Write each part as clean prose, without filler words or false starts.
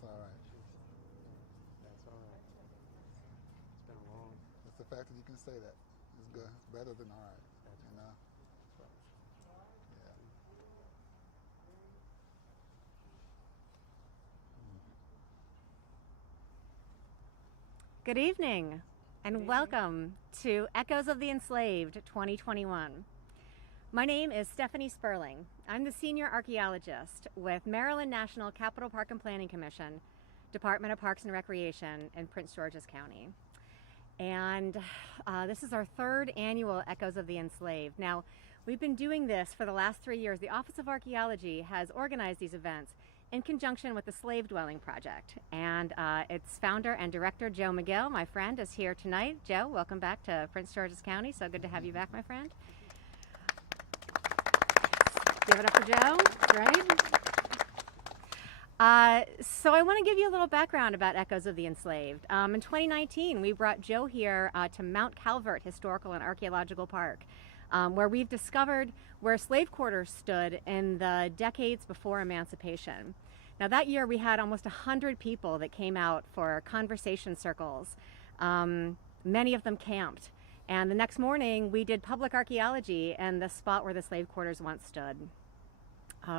That's all right. That's all right. It's been a long. It's the fact that you can say that. It's good. It's better than all right. That's You know? right. Yeah. Good evening, and welcome to Echoes of the Enslaved 2021. My name is Stephanie Sperling. I'm the Senior Archaeologist with Maryland National Capital Park and Planning Commission, Department of Parks and Recreation in Prince George's County. And this is our third annual Echoes of the Enslaved. Now, we've been doing this for the last 3 years. The Office of Archaeology has organized these events in conjunction with the Slave Dwelling Project. And its founder and director, Joe McGill, my friend, is here tonight. Joe, welcome back to Prince George's County. So good to have you back, my friend. Give it up for Joe, right? So I want to give you a little background about Echoes of the Enslaved. In 2019, we brought Joe here to Mount Calvert Historical and Archaeological Park, where we've discovered where slave quarters stood in the decades before emancipation. Now that year we had almost 100 people that came out for conversation circles. Many of them camped. And the next morning we did public archaeology in the spot where the slave quarters once stood.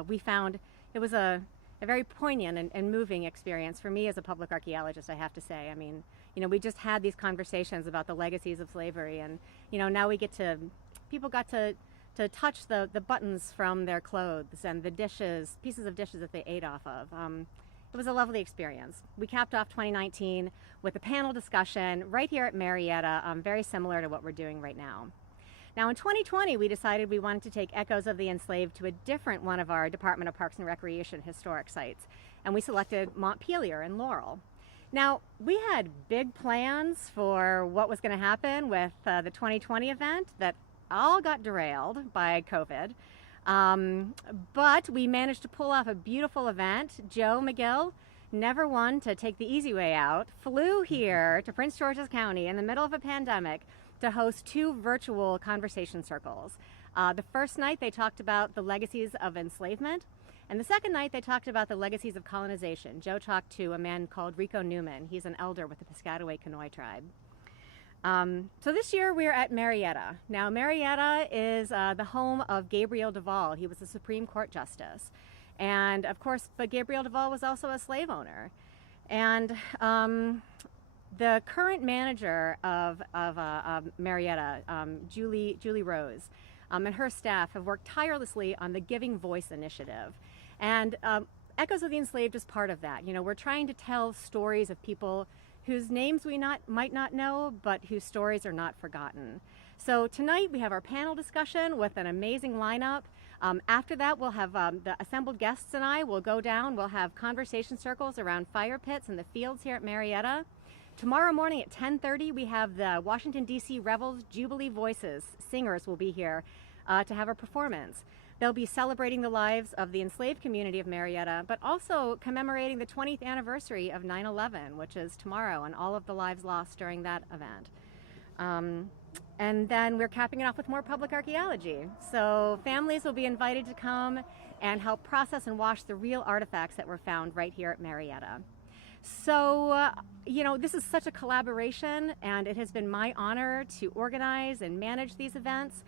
We found it was a very poignant and moving experience for me as a public archaeologist, I have to say. I mean, you know, we just had these conversations about the legacies of slavery, and, you know, now people got to touch the buttons from their clothes and the dishes, pieces of dishes that they ate off of. It was a lovely experience. We capped off 2019 with a panel discussion right here at Marietta, very similar to what we're doing right now. Now in 2020, we decided we wanted to take Echoes of the Enslaved to a different one of our Department of Parks and Recreation historic sites, and we selected Montpelier in Laurel. Now, we had big plans for what was going to happen with the 2020 event that all got derailed by COVID, but we managed to pull off a beautiful event. Joe McGill, never one to take the easy way out, flew here to Prince George's County in the middle of a pandemic to host 2 virtual conversation circles. The first night they talked about the legacies of enslavement, and the second night they talked about the legacies of colonization. Joe talked to a man called Rico Newman. He's an elder with the Piscataway Conoy tribe. So this year we're at Marietta. Now Marietta is the home of Gabriel Duvall. He was a Supreme Court justice. And of course, but Gabriel Duvall was also a slave owner. And the current manager of Marietta, Julie Rose, and her staff have worked tirelessly on the Giving Voice initiative. And Echoes of the Enslaved is part of that. You know, we're trying to tell stories of people whose names we might not know, but whose stories are not forgotten. So tonight we have our panel discussion with an amazing lineup. After that, we'll have the assembled guests and I will go down. We'll have conversation circles around fire pits in the fields here at Marietta. Tomorrow morning at 10:30, we have the Washington, D.C. Rebels Jubilee Voices. Singers will be here to have a performance. They'll be celebrating the lives of the enslaved community of Marietta, but also commemorating the 20th anniversary of 9/11, which is tomorrow, and all of the lives lost during that event. And then we're capping it off with more public archaeology. So families will be invited to come and help process and wash the real artifacts that were found right here at Marietta. So, you know, this is such a collaboration, and it has been my honor to organize and manage these events.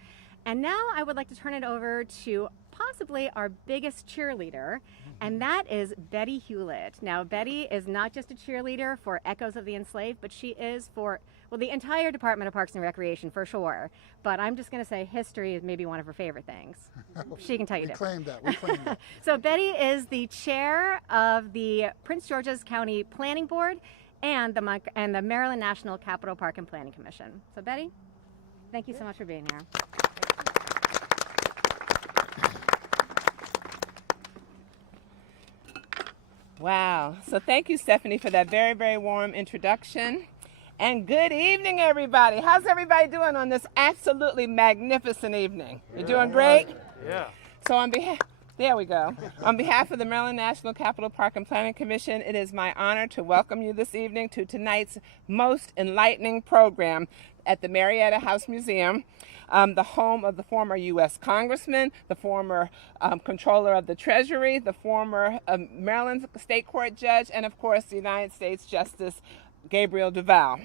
And now I would like to turn it over to possibly our biggest cheerleader, and that is Betty Hewlett. Now, Betty is not just a cheerleader for Echoes of the Enslaved, but she is for, well, the entire Department of Parks and Recreation for sure. But I'm just going to say history is maybe one of her favorite things. She can tell you different. We claim that. So Betty is the chair of the Prince George's County Planning Board and the Maryland National Capital Park and Planning Commission. So Betty, thank you so much for being here. Wow. So thank you, Stephanie, for that very, very warm introduction. And good evening, everybody. How's everybody doing on this absolutely magnificent evening? You're doing great? Yeah. So on behalf of the Maryland National Capital Park and Planning Commission, it is my honor to welcome you this evening to tonight's most enlightening program. at the Marietta House Museum, the home of the former U.S. Congressman, the former Controller of the Treasury, the former Maryland State Court Judge, and of course the United States Justice Gabriel Duval.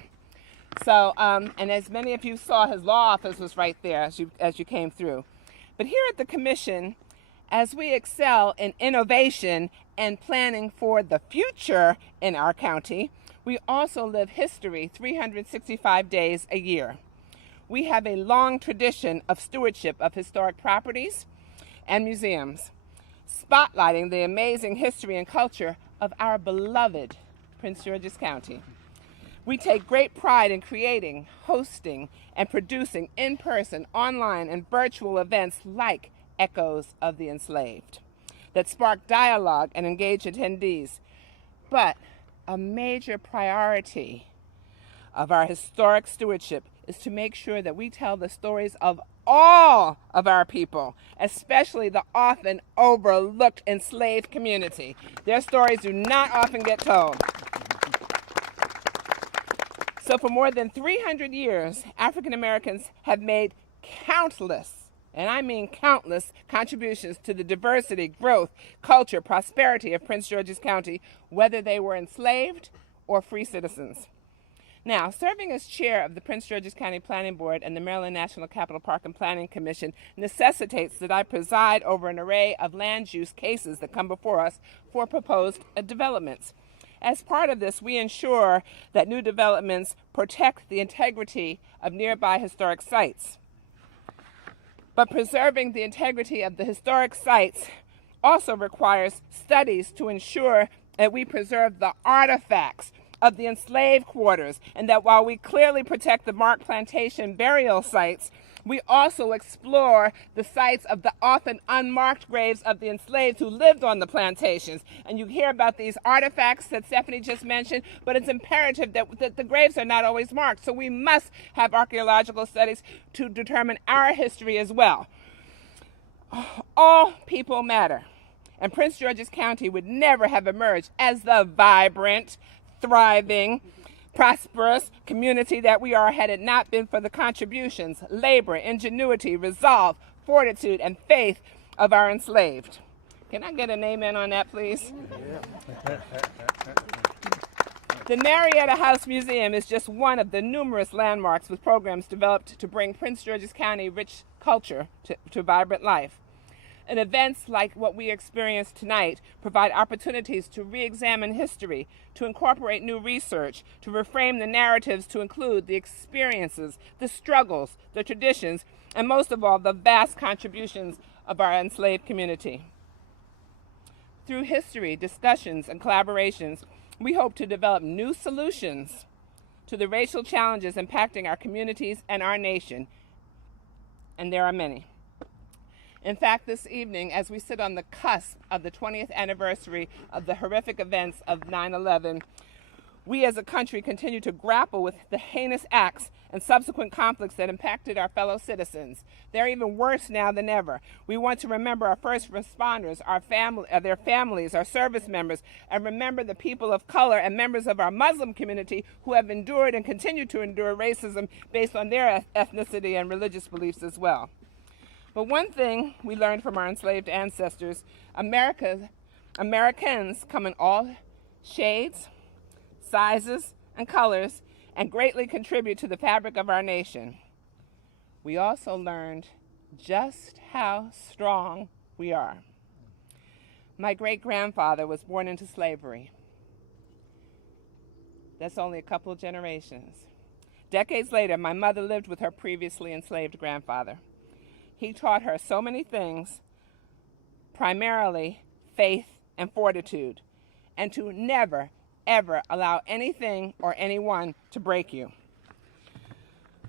So, and as many of you saw, his law office was right there as you came through. But here at the Commission, as we excel in innovation and planning for the future in our county, we also live history 365 days a year. We have a long tradition of stewardship of historic properties and museums, spotlighting the amazing history and culture of our beloved Prince George's County. We take great pride in creating, hosting, and producing in-person, online, and virtual events like Echoes of the Enslaved that spark dialogue and engage attendees. But a major priority of our historic stewardship is to make sure that we tell the stories of all of our people, especially the often overlooked enslaved community. Their stories do not often get told. So for more than 300 years, African Americans have made countless, and I mean countless, contributions to the diversity, growth, culture, prosperity of Prince George's County, whether they were enslaved or free citizens. Now, serving as chair of the Prince George's County Planning Board and the Maryland National Capital Park and Planning Commission necessitates that I preside over an array of land use cases that come before us for proposed developments. As part of this, we ensure that new developments protect the integrity of nearby historic sites. But preserving the integrity of the historic sites also requires studies to ensure that we preserve the artifacts of the enslaved quarters, and that while we clearly protect the Mark Plantation burial sites, we also explore the sites of the often unmarked graves of the enslaved who lived on the plantations. And you hear about these artifacts that Stephanie just mentioned, but it's imperative that the graves are not always marked. So we must have archaeological studies to determine our history as well. All people matter. And Prince George's County would never have emerged as the vibrant, thriving, prosperous community that we are had it not been for the contributions, labor, ingenuity, resolve, fortitude, and faith of our enslaved. Can I get an amen on that, please? Yeah. The Marietta House Museum is just one of the numerous landmarks with programs developed to bring Prince George's County rich culture to vibrant life. And events like what we experienced tonight provide opportunities to re-examine history, to incorporate new research, to reframe the narratives to include the experiences, the struggles, the traditions, and most of all, the vast contributions of our enslaved community. Through history, discussions, and collaborations, we hope to develop new solutions to the racial challenges impacting our communities and our nation, and there are many. In fact, this evening, as we sit on the cusp of the 20th anniversary of the horrific events of 9/11, we as a country continue to grapple with the heinous acts and subsequent conflicts that impacted our fellow citizens. They're even worse now than ever. We want to remember our first responders, their families, our service members, and remember the people of color and members of our Muslim community who have endured and continue to endure racism based on their ethnicity and religious beliefs as well. But one thing we learned from our enslaved ancestors, Americans come in all shades, sizes, and colors, and greatly contribute to the fabric of our nation. We also learned just how strong we are. My great-grandfather was born into slavery. That's only a couple of generations. Decades later, my mother lived with her previously enslaved grandfather. He taught her so many things, primarily faith and fortitude, and to never, ever allow anything or anyone to break you.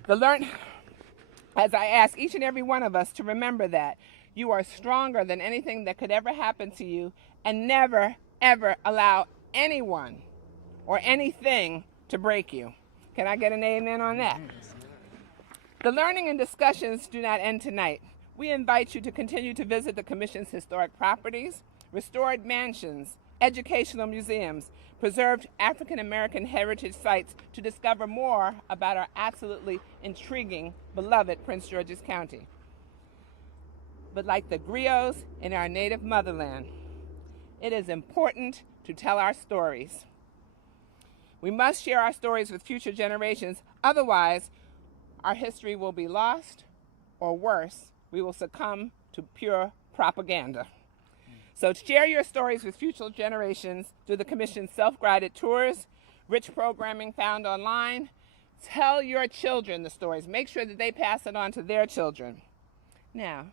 As I ask each and every one of us to remember that you are stronger than anything that could ever happen to you, and never, ever allow anyone or anything to break you. Can I get an amen on that? The learning and discussions do not end tonight. We invite you to continue to visit the Commission's historic properties, restored mansions, educational museums, preserved African American heritage sites to discover more about our absolutely intriguing, beloved Prince George's County. But like the griots in our native motherland, it is important to tell our stories. We must share our stories with future generations, otherwise our history will be lost, or worse, we will succumb to pure propaganda. So share your stories with future generations through the Commission's self-guided tours, rich programming found online. Tell your children the stories. Make sure that they pass it on to their children. Now,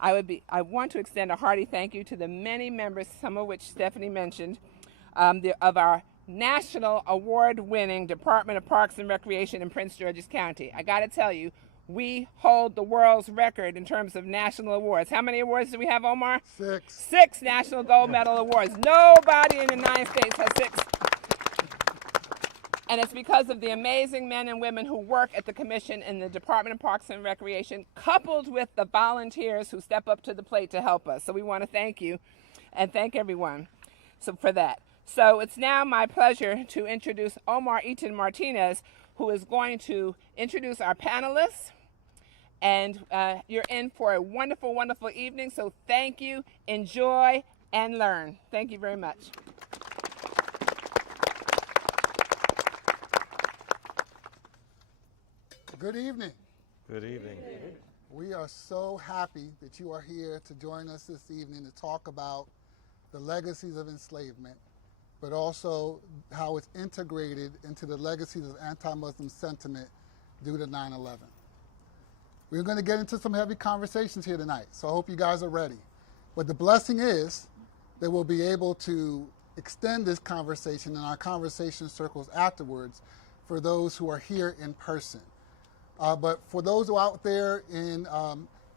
I want to extend a hearty thank you to the many members, some of which Stephanie mentioned, of our national award-winning Department of Parks and Recreation in Prince George's County. I got to tell you, we hold the world's record in terms of national awards. How many awards do we have, Omar? 6. 6 National Gold Medal Awards. Nobody in the United States has 6. And it's because of the amazing men and women who work at the Commission and the Department of Parks and Recreation, coupled with the volunteers who step up to the plate to help us. So we want to thank you and thank everyone for that. So it's now my pleasure to introduce Omar Eaton Martinez, who is going to introduce our panelists. And you're in for a wonderful, wonderful evening. So thank you, enjoy, and learn. Thank you very much. Good evening. Good evening. We are so happy that you are here to join us this evening to talk about the legacies of enslavement, but also how it's integrated into the legacies of anti-Muslim sentiment due to 9/11. We're going to get into some heavy conversations here tonight, so I hope you guys are ready. But the blessing is that we'll be able to extend this conversation in our conversation circles afterwards for those who are here in person. But for those who are out there in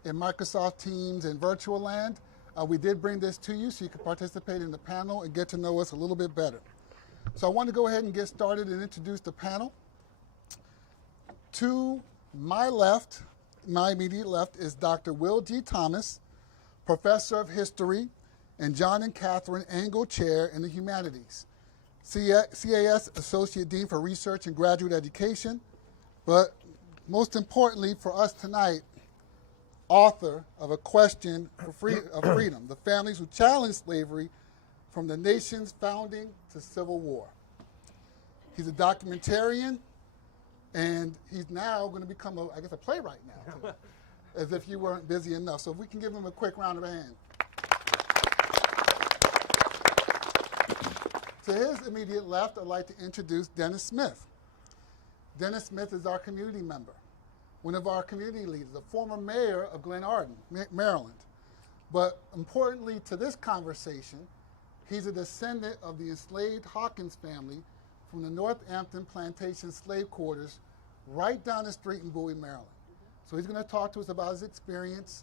Microsoft Teams and virtual land, we did bring this to you so you can participate in the panel and get to know us a little bit better. So I want to go ahead and get started and introduce the panel. To my left, my immediate left, is Dr. Will G. Thomas, Professor of History and John and Catherine Engel Chair in the Humanities, CAS Associate Dean for Research and Graduate Education, but most importantly for us tonight, author of A Question of Freedom, The Families Who Challenged Slavery from the Nation's Founding to Civil War. He's a documentarian, and he's now going to become, a playwright now, too, as if you weren't busy enough. So if we can give him a quick round of hand. To his immediate left, I'd like to introduce Dennis Smith. Dennis Smith is our community member, one of our community leaders, a former mayor of Glen Arden, Maryland. But importantly to this conversation, he's a descendant of the enslaved Hawkins family from the Northampton Plantation slave quarters right down the street in Bowie, Maryland. So he's going to talk to us about his experience,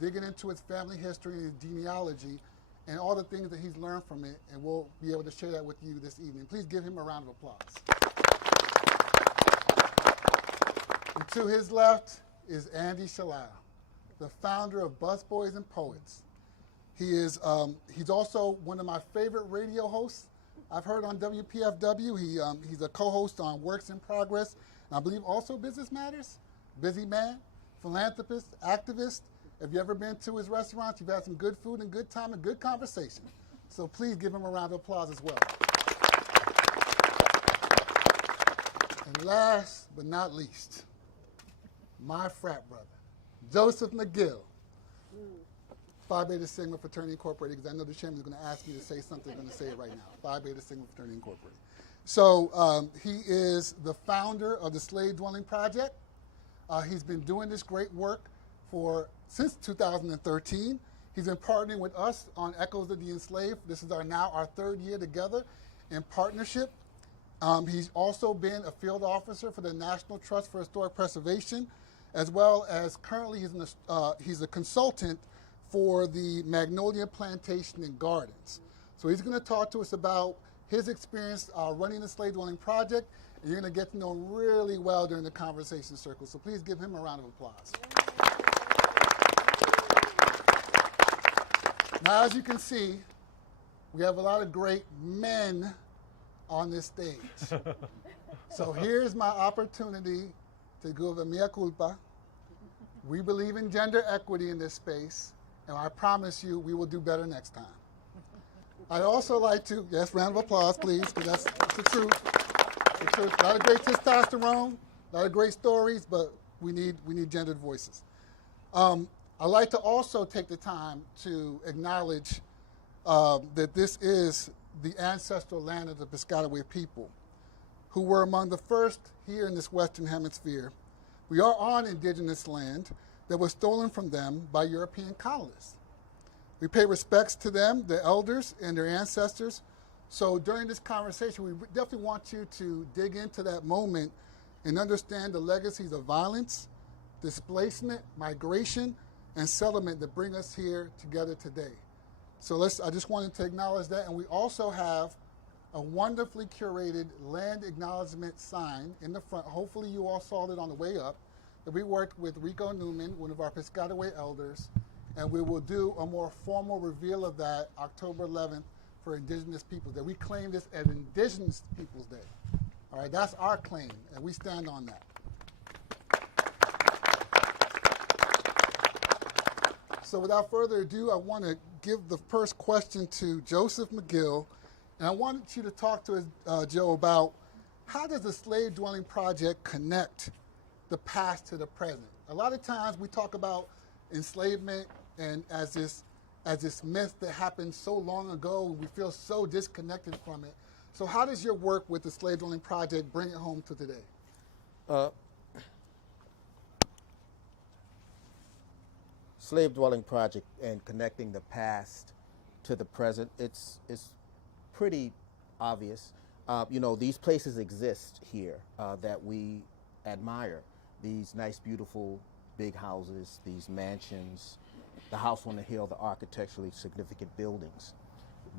digging into his family history and his genealogy, and all the things that he's learned from it, and we'll be able to share that with you this evening. Please give him a round of applause. And to his left is Andy Shalal, the founder of Busboys and Poets. He's also one of my favorite radio hosts I've heard on WPFW. He's a co-host on Works in Progress, and I believe also Business Matters. Busy man, philanthropist, activist. If you've ever been to his restaurants, you've had some good food and good time and good conversation. So please give him a round of applause as well. And last but not least, my frat brother, Joseph McGill, Phi Beta Sigma Fraternity Incorporated, because I know the chairman is going to ask me to say something. I'm going to say it right now. Phi Beta Sigma Fraternity Incorporated. So he is the founder of the Slave Dwelling Project. He's been doing this great work since 2013. He's been partnering with us on Echoes of the Enslaved. This is our third year together in partnership. He's also been a field officer for the National Trust for Historic Preservation, as well as currently he's a consultant for the Magnolia Plantation and Gardens. So he's going to talk to us about his experience running the Slave Dwelling Project, and you're going to get to know him really well during the conversation circle. So please give him a round of applause. Now, as you can see, we have a lot of great men on this stage. So here's my opportunity to give a mea culpa. We believe in gender equity in this space, and I promise you we will do better next time. I'd also like to, yes, round of applause, please, because that's the truth. The truth. A lot of great testosterone, a lot of great stories, but we need gendered voices. I'd like to also take the time to acknowledge that this is the ancestral land of the Piscataway people, who were among the first here in this Western Hemisphere. We are on indigenous land that was stolen from them by European colonists. We pay respects to them, their elders, and their ancestors. So during this conversation, we definitely want you to dig into that moment and understand the legacies of violence, displacement, migration, and settlement that bring us here together today. So I just wanted to acknowledge that. And we also have a wonderfully curated land acknowledgement sign in the front. Hopefully you all saw it on the way up. That we worked with Rico Newman, one of our Piscataway elders, and we will do a more formal reveal of that October 11th for Indigenous Peoples Day. We claim this as Indigenous Peoples Day. All right, that's our claim, and we stand on that. So without further ado, I want to give the first question to Joseph McGill, and I wanted you to talk to Joe about how does the slave dwelling project connect the past to the present? A lot of times we talk about enslavement and as this myth that happened so long ago, and we feel so disconnected from it. So how does your work with the slave dwelling project bring it home to today? Slave dwelling project and connecting the past to the present, it's pretty obvious. These places exist here that we admire. These nice, beautiful, big houses, these mansions, the house on the hill, the architecturally significant buildings.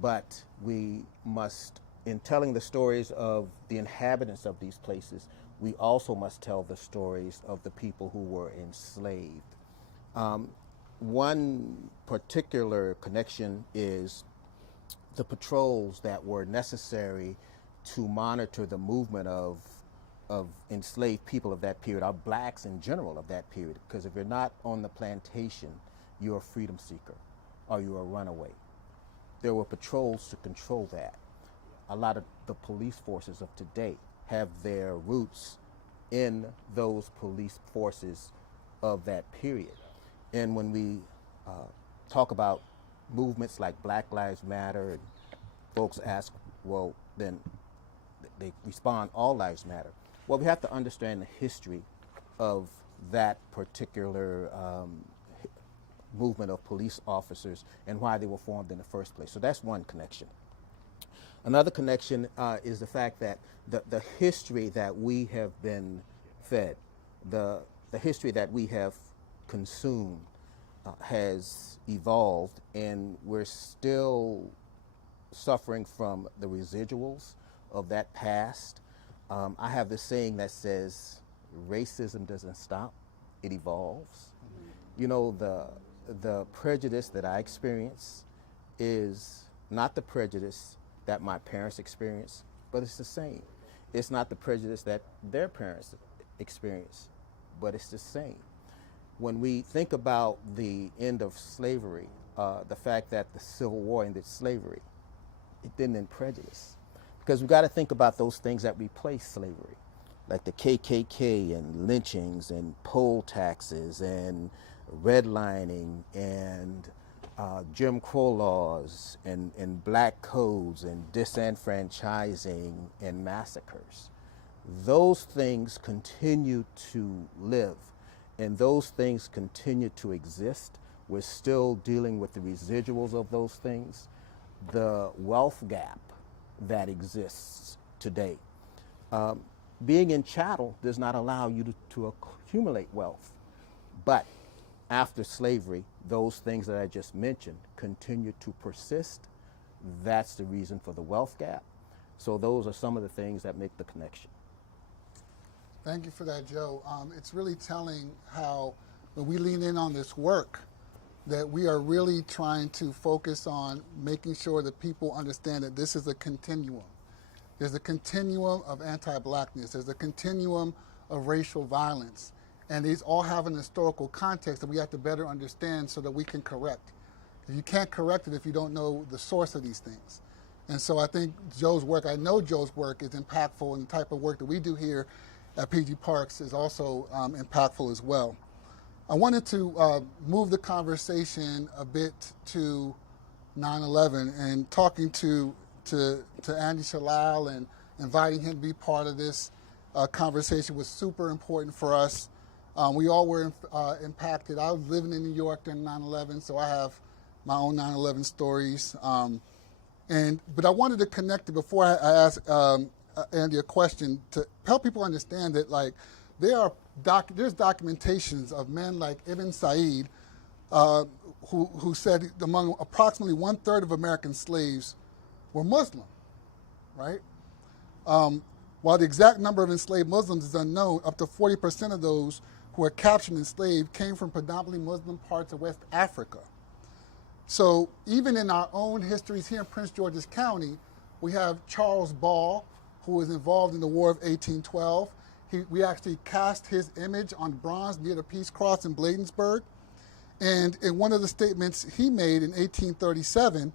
But we must, in telling the stories of the inhabitants of these places, we also must tell the stories of the people who were enslaved. One particular connection is the patrols that were necessary to monitor the movement of enslaved people of that period, of blacks in general of that period. Because if you're not on the plantation, you're a freedom seeker or you're a runaway. There were patrols to control that. A lot of the police forces of today have their roots in those police forces of that period. And when we talk about movements like Black Lives Matter, and folks ask, well, then they respond, all lives matter. Well, we have to understand the history of that particular movement of police officers and why they were formed in the first place. So that's one connection. Another connection is the fact that the history that we have been fed, the history that we have consumed has evolved, and we're still suffering from the residuals of that past. I have this saying that says, racism doesn't stop, it evolves. You know, the prejudice that I experience is not the prejudice that my parents experienced, but it's the same. It's not the prejudice that their parents experienced, but it's the same. When we think about the end of slavery, the fact that the Civil War ended slavery, it didn't end prejudice. Because we've got to think about those things that replaced slavery, like the KKK and lynchings and poll taxes and redlining and Jim Crow laws and black codes and disenfranchising and massacres. Those things continue to live, and those things continue to exist. We're still dealing with the residuals of those things. The wealth gap that exists today. Being in chattel does not allow you to accumulate wealth. But after slavery, those things that I just mentioned continue to persist. That's the reason for the wealth gap. So those are some of the things that make the connection. Thank you for that, Joe. It's really telling how when we lean in on this work, that we are really trying to focus on making sure that people understand that this is a continuum. There's a continuum of anti-blackness. There's a continuum of racial violence. And these all have an historical context that we have to better understand so that we can correct. You can't correct it if you don't know the source of these things. And so I think Joe's work, I know Joe's work is impactful, and the type of work that we do here at PG Parks is also impactful as well. I wanted to move the conversation a bit to 9/11 and talking to Andy Shalal and inviting him to be part of this conversation was super important for us. We all were impacted. I was living in New York during 9/11, so I have my own 9/11 stories. But I wanted to connect it before I ask Andy a question to help people understand that, like, there's documentations of men like Ibn Said who said among approximately 1/3 of American slaves were Muslim, right? While the exact number of enslaved Muslims is unknown, up to 40% of those who were captured and enslaved came from predominantly Muslim parts of West Africa. So even in our own histories here in Prince George's County, we have Charles Ball, who was involved in the War of 1812. We actually cast his image on bronze near the Peace Cross in Bladensburg. And in one of the statements he made in 1837,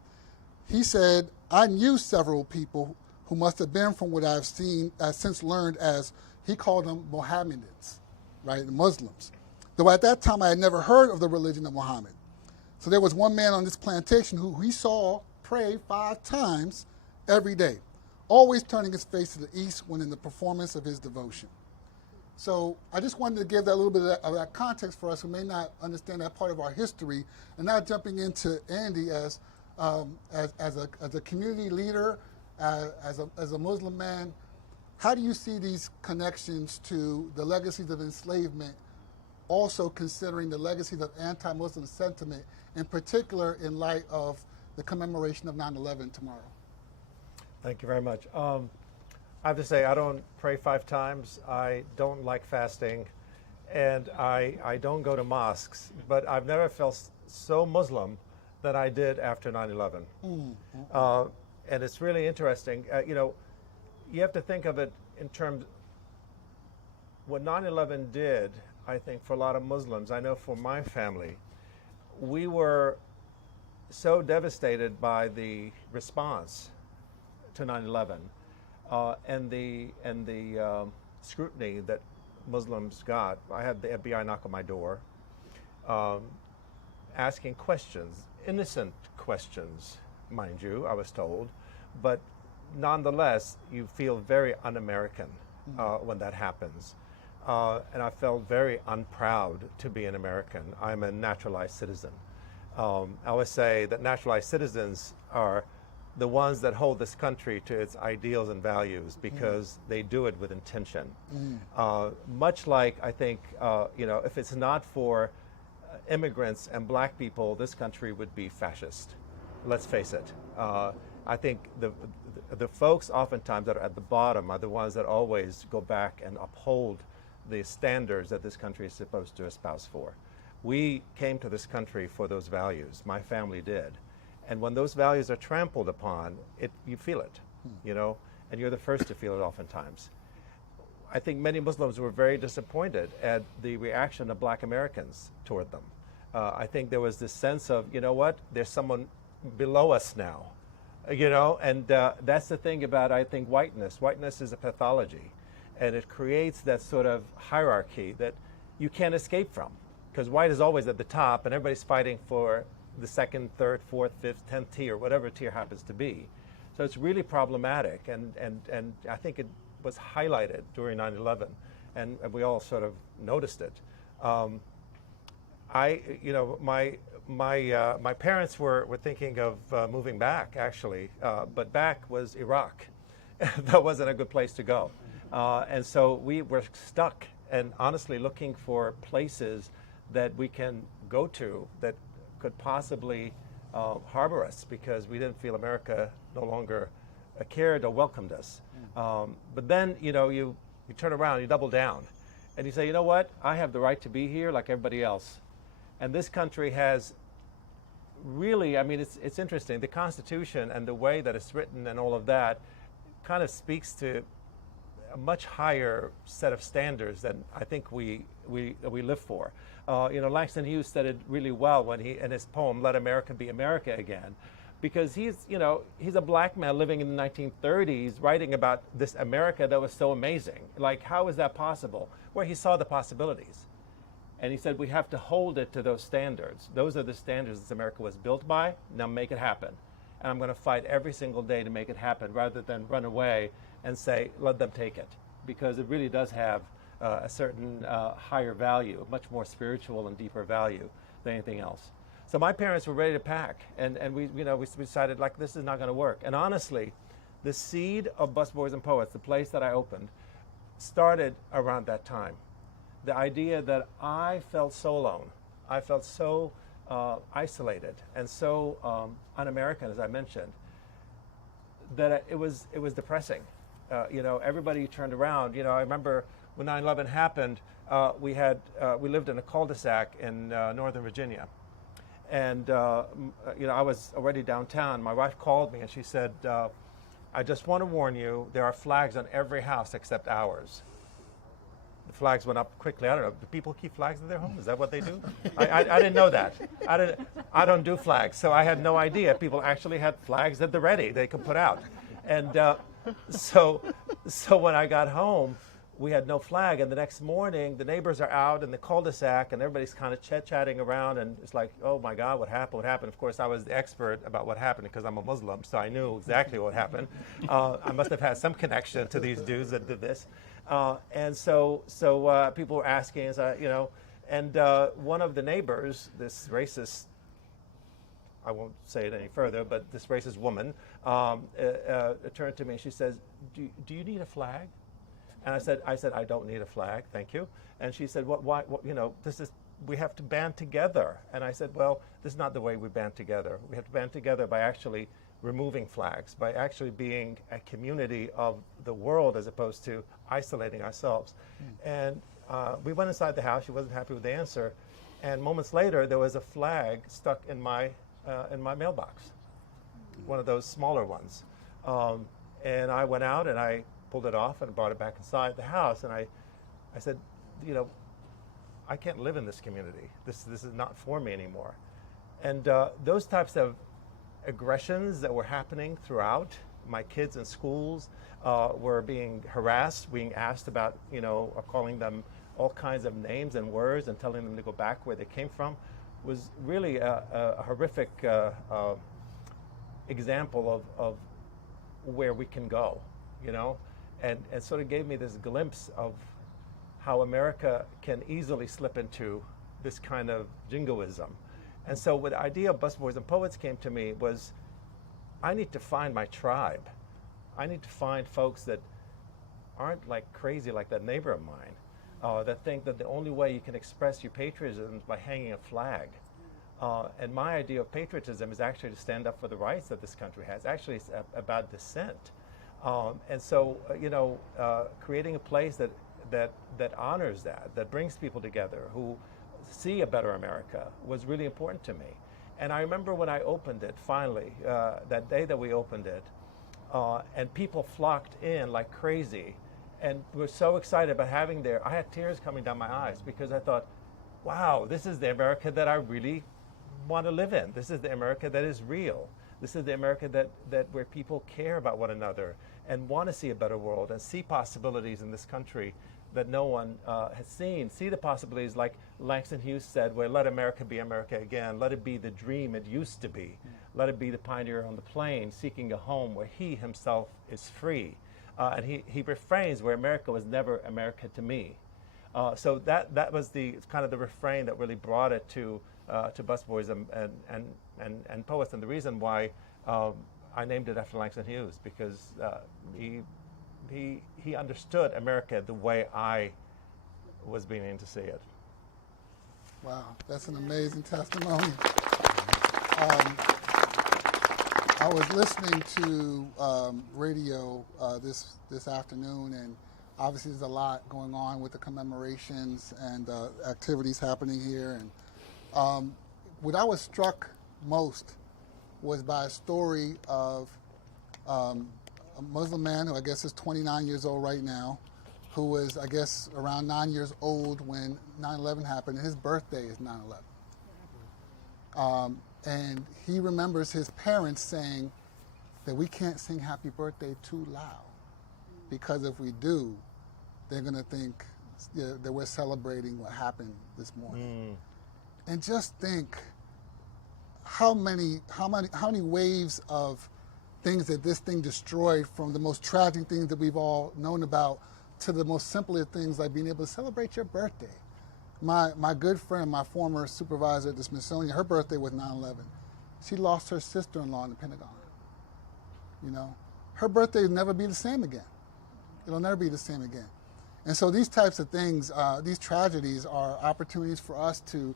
he said, "I knew several people who must have been from what I've seen, since learned as," he called them Mohammedans, right, the Muslims. Though at that time I had never heard of the religion of Muhammad. So there was one man on this plantation who he saw pray 5 times every day, always turning his face to the east when in the performance of his devotion. So I just wanted to give that little bit of that context for us who may not understand that part of our history, and now jumping into Andy as a community leader, as a Muslim man. How do you see these connections to the legacies of enslavement, also considering the legacies of anti-Muslim sentiment, in particular in light of the commemoration of 9/11 tomorrow? Thank you very much. I have to say, I don't pray 5 times. I don't like fasting, and I don't go to mosques. But I've never felt so Muslim than I did after 9/11. And it's really interesting. You have to think of it in terms what 9/11 did. I think for a lot of Muslims, I know for my family, we were so devastated by the response to 9/11 and the scrutiny that Muslims got. I had the FBI knock on my door, asking questions, innocent questions, mind you, I was told, but nonetheless, you feel very un-American when that happens. And I felt very unproud to be an American. I'm a naturalized citizen. I always say that naturalized citizens are the ones that hold this country to its ideals and values because they do it with intention. Much like, I think, if it's not for immigrants and black people, this country would be fascist. Let's face it. I think the folks oftentimes that are at the bottom are the ones that always go back and uphold the standards that this country is supposed to espouse for. We came to this country for those values. My family did. And when those values are trampled upon, you feel it, and you're the first to feel it oftentimes. I think many Muslims were very disappointed at the reaction of black Americans toward them. I think there was this sense of, there's someone below us now, and that's the thing about, I think, whiteness. Whiteness is a pathology, and it creates that sort of hierarchy that you can't escape from, because white is always at the top, and everybody's fighting for the 2nd, 3rd, 4th, 5th, 10th tier, whatever tier happens to be. So it's really problematic, and I think it was highlighted during 9/11, and we all sort of noticed it. My parents were thinking of moving back, actually, but back was Iraq. That wasn't a good place to go. And so we were stuck and honestly looking for places that we can go to that could possibly harbor us, because we didn't feel America no longer cared or welcomed us. But then, you turn around, you double down, and you say, you know what? I have the right to be here like everybody else. And this country has really, I mean, it's interesting. The Constitution and the way that it's written and all of that kind of speaks to a much higher set of standards than I think we live for. Langston Hughes said it really well when he, in his poem, "Let America Be America Again," because he's a black man living in the 1930s writing about this America that was so amazing. Like, how is that possible? Where he saw the possibilities. And he said, we have to hold it to those standards. Those are the standards this America was built by. Now make it happen. And I'm going to fight every single day to make it happen rather than run away and say, let them take it. Because it really does have a certain higher value, much more spiritual and deeper value than anything else. So my parents were ready to pack. And we decided, like, this is not going to work. And honestly, the seed of Busboys and Poets, the place that I opened, started around that time. The idea that I felt so alone, I felt so isolated and so un-American, as I mentioned, that it was depressing. Everybody turned around. I remember when 9/11 happened, we lived in a cul-de-sac in Northern Virginia, and I was already downtown. My wife called me and she said, "I just want to warn you, there are flags on every house except ours." The flags went up quickly. I don't know. Do people keep flags in their home? Is that what they do? I didn't know that. I don't do flags, so I had no idea. People actually had flags at the ready they could put out, and so when I got home, we had no flag. And the next morning, the neighbors are out in the cul-de-sac, and everybody's kind of chatting around, and it's like, oh my God, what happened? What happened? Of course, I was the expert about what happened because I'm a Muslim, so I knew exactly what happened. I must have had some connection to these dudes that did this. And so people were asking, and one of the neighbors, this racist, I won't say it any further, but this racist woman turned to me and she says, do you need a flag? And I said, I don't need a flag, thank you. And she said, why, we have to band together. And I said, well, this is not the way we band together. We have to band together by actually removing flags, by actually being a community of the world as opposed to isolating ourselves. And we went inside the house. She wasn't happy with the answer. And moments later, there was a flag stuck in my mailbox, one of those smaller ones. And I went out and I pulled it off and brought it back inside the house. And I said, I can't live in this community. This is not for me anymore. And those types of aggressions that were happening throughout. My kids in schools were being harassed, being asked about, calling them all kinds of names and words and telling them to go back where they came from, was really a horrific example of where we can go, and sort of gave me this glimpse of how America can easily slip into this kind of jingoism. And so when the idea of Busboys and Poets came to me was, I need to find my tribe. I need to find folks that aren't like crazy like that neighbor of mine, that think that the only way you can express your patriotism is by hanging a flag. And my idea of patriotism is actually to stand up for the rights that this country has. Actually, it's about dissent. And so, creating a place that honors that brings people together who see a better America was really important to me. And I remember when I opened it, finally, that day that we opened it, and people flocked in like crazy and were so excited about having there. I had tears coming down my eyes because I thought, wow, this is the America that I really want to live in. This is the America that is real. This is the America that where people care about one another and want to see a better world and see possibilities in this country that no one has seen. See the possibilities, like Langston Hughes said, where let America be America again. Let it be the dream it used to be. Let it be the pioneer on the plain seeking a home where he himself is free. And he refrains where America was never America to me. So that was the kind of the refrain that really brought it to Busboys and Poets. And the reason why I named it after Langston Hughes, because he understood America the way I was beginning to see it. Wow, that's an amazing testimony. I was listening to radio this afternoon, and obviously there's a lot going on with the commemorations and activities happening here. And what I was struck most was by a story of a Muslim man who I guess is 29 years old right now, who was, I guess, around 9 years old when 9/11 happened, and his birthday is 9/11. And he remembers his parents saying that we can't sing happy birthday too loud, because if we do, they're going to think that we're celebrating what happened this morning. And just think how many waves of things that this thing destroyed, from the most tragic things that we've all known about to the most simplest things like being able to celebrate your birthday. My good friend, my former supervisor at the Smithsonian, her birthday was 9/11. She lost her sister-in-law in the Pentagon. You know, her birthday will never be the same again. It'll never be the same again. And so these types of things, these tragedies are opportunities for us to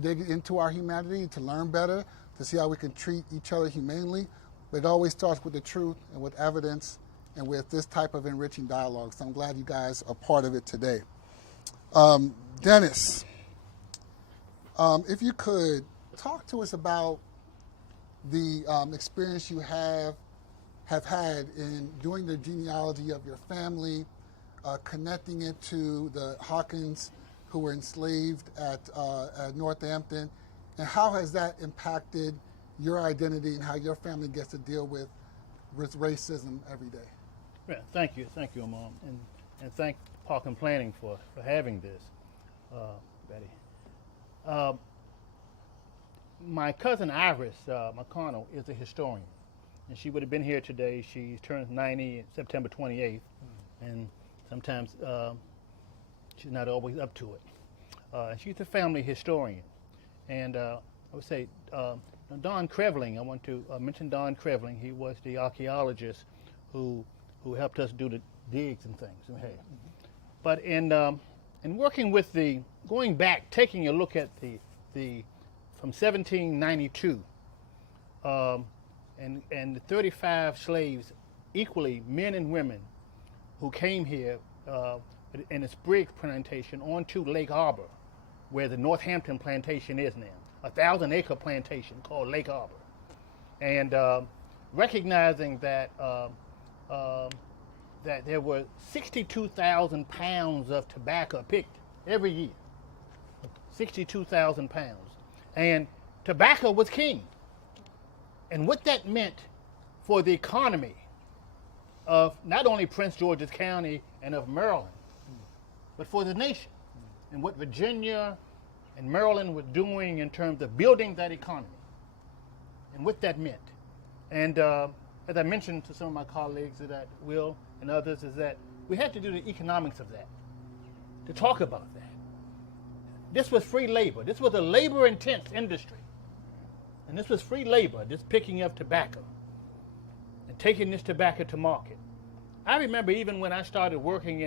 dig into our humanity, to learn better, to see how we can treat each other humanely. But it always starts with the truth and with evidence and with this type of enriching dialogue. So I'm glad you guys are part of it today. Dennis, if you could talk to us about the experience you have had in doing the genealogy of your family, connecting it to the Hawkins who were enslaved at Northampton, and how has that impacted your identity and how your family gets to deal with racism every day? Yeah, thank you, Omar, and thank Park and Planning for having this, Betty. My cousin Iris McConnell is a historian, and she would have been here today. She turns 90 September 28th, and sometimes she's not always up to it. She's a family historian, and I would say Don Krevling. I want to mention Don Krevling. He was the archaeologist who helped us do the digs and things. Okay. But in working with going back, taking a look at the from 1792, and the 35 slaves, equally men and women, who came here in a Spriggs plantation onto Lake Harbor, where the Northampton plantation is now, a 1,000-acre plantation called Lake Harbor, and recognizing that that there were 62,000 pounds of tobacco picked every year, 62,000 pounds, and tobacco was king, and what that meant for the economy of not only Prince George's County and of Maryland, but for the nation, and what Virginia and Maryland were doing in terms of building that economy, and what that meant. And as I mentioned to some of my colleagues, that Will and others, is that we had to do the economics of that, to talk about that. This was free labor. This was a labor-intense industry. And this was free labor, this picking of tobacco and taking this tobacco to market. I remember even when I started working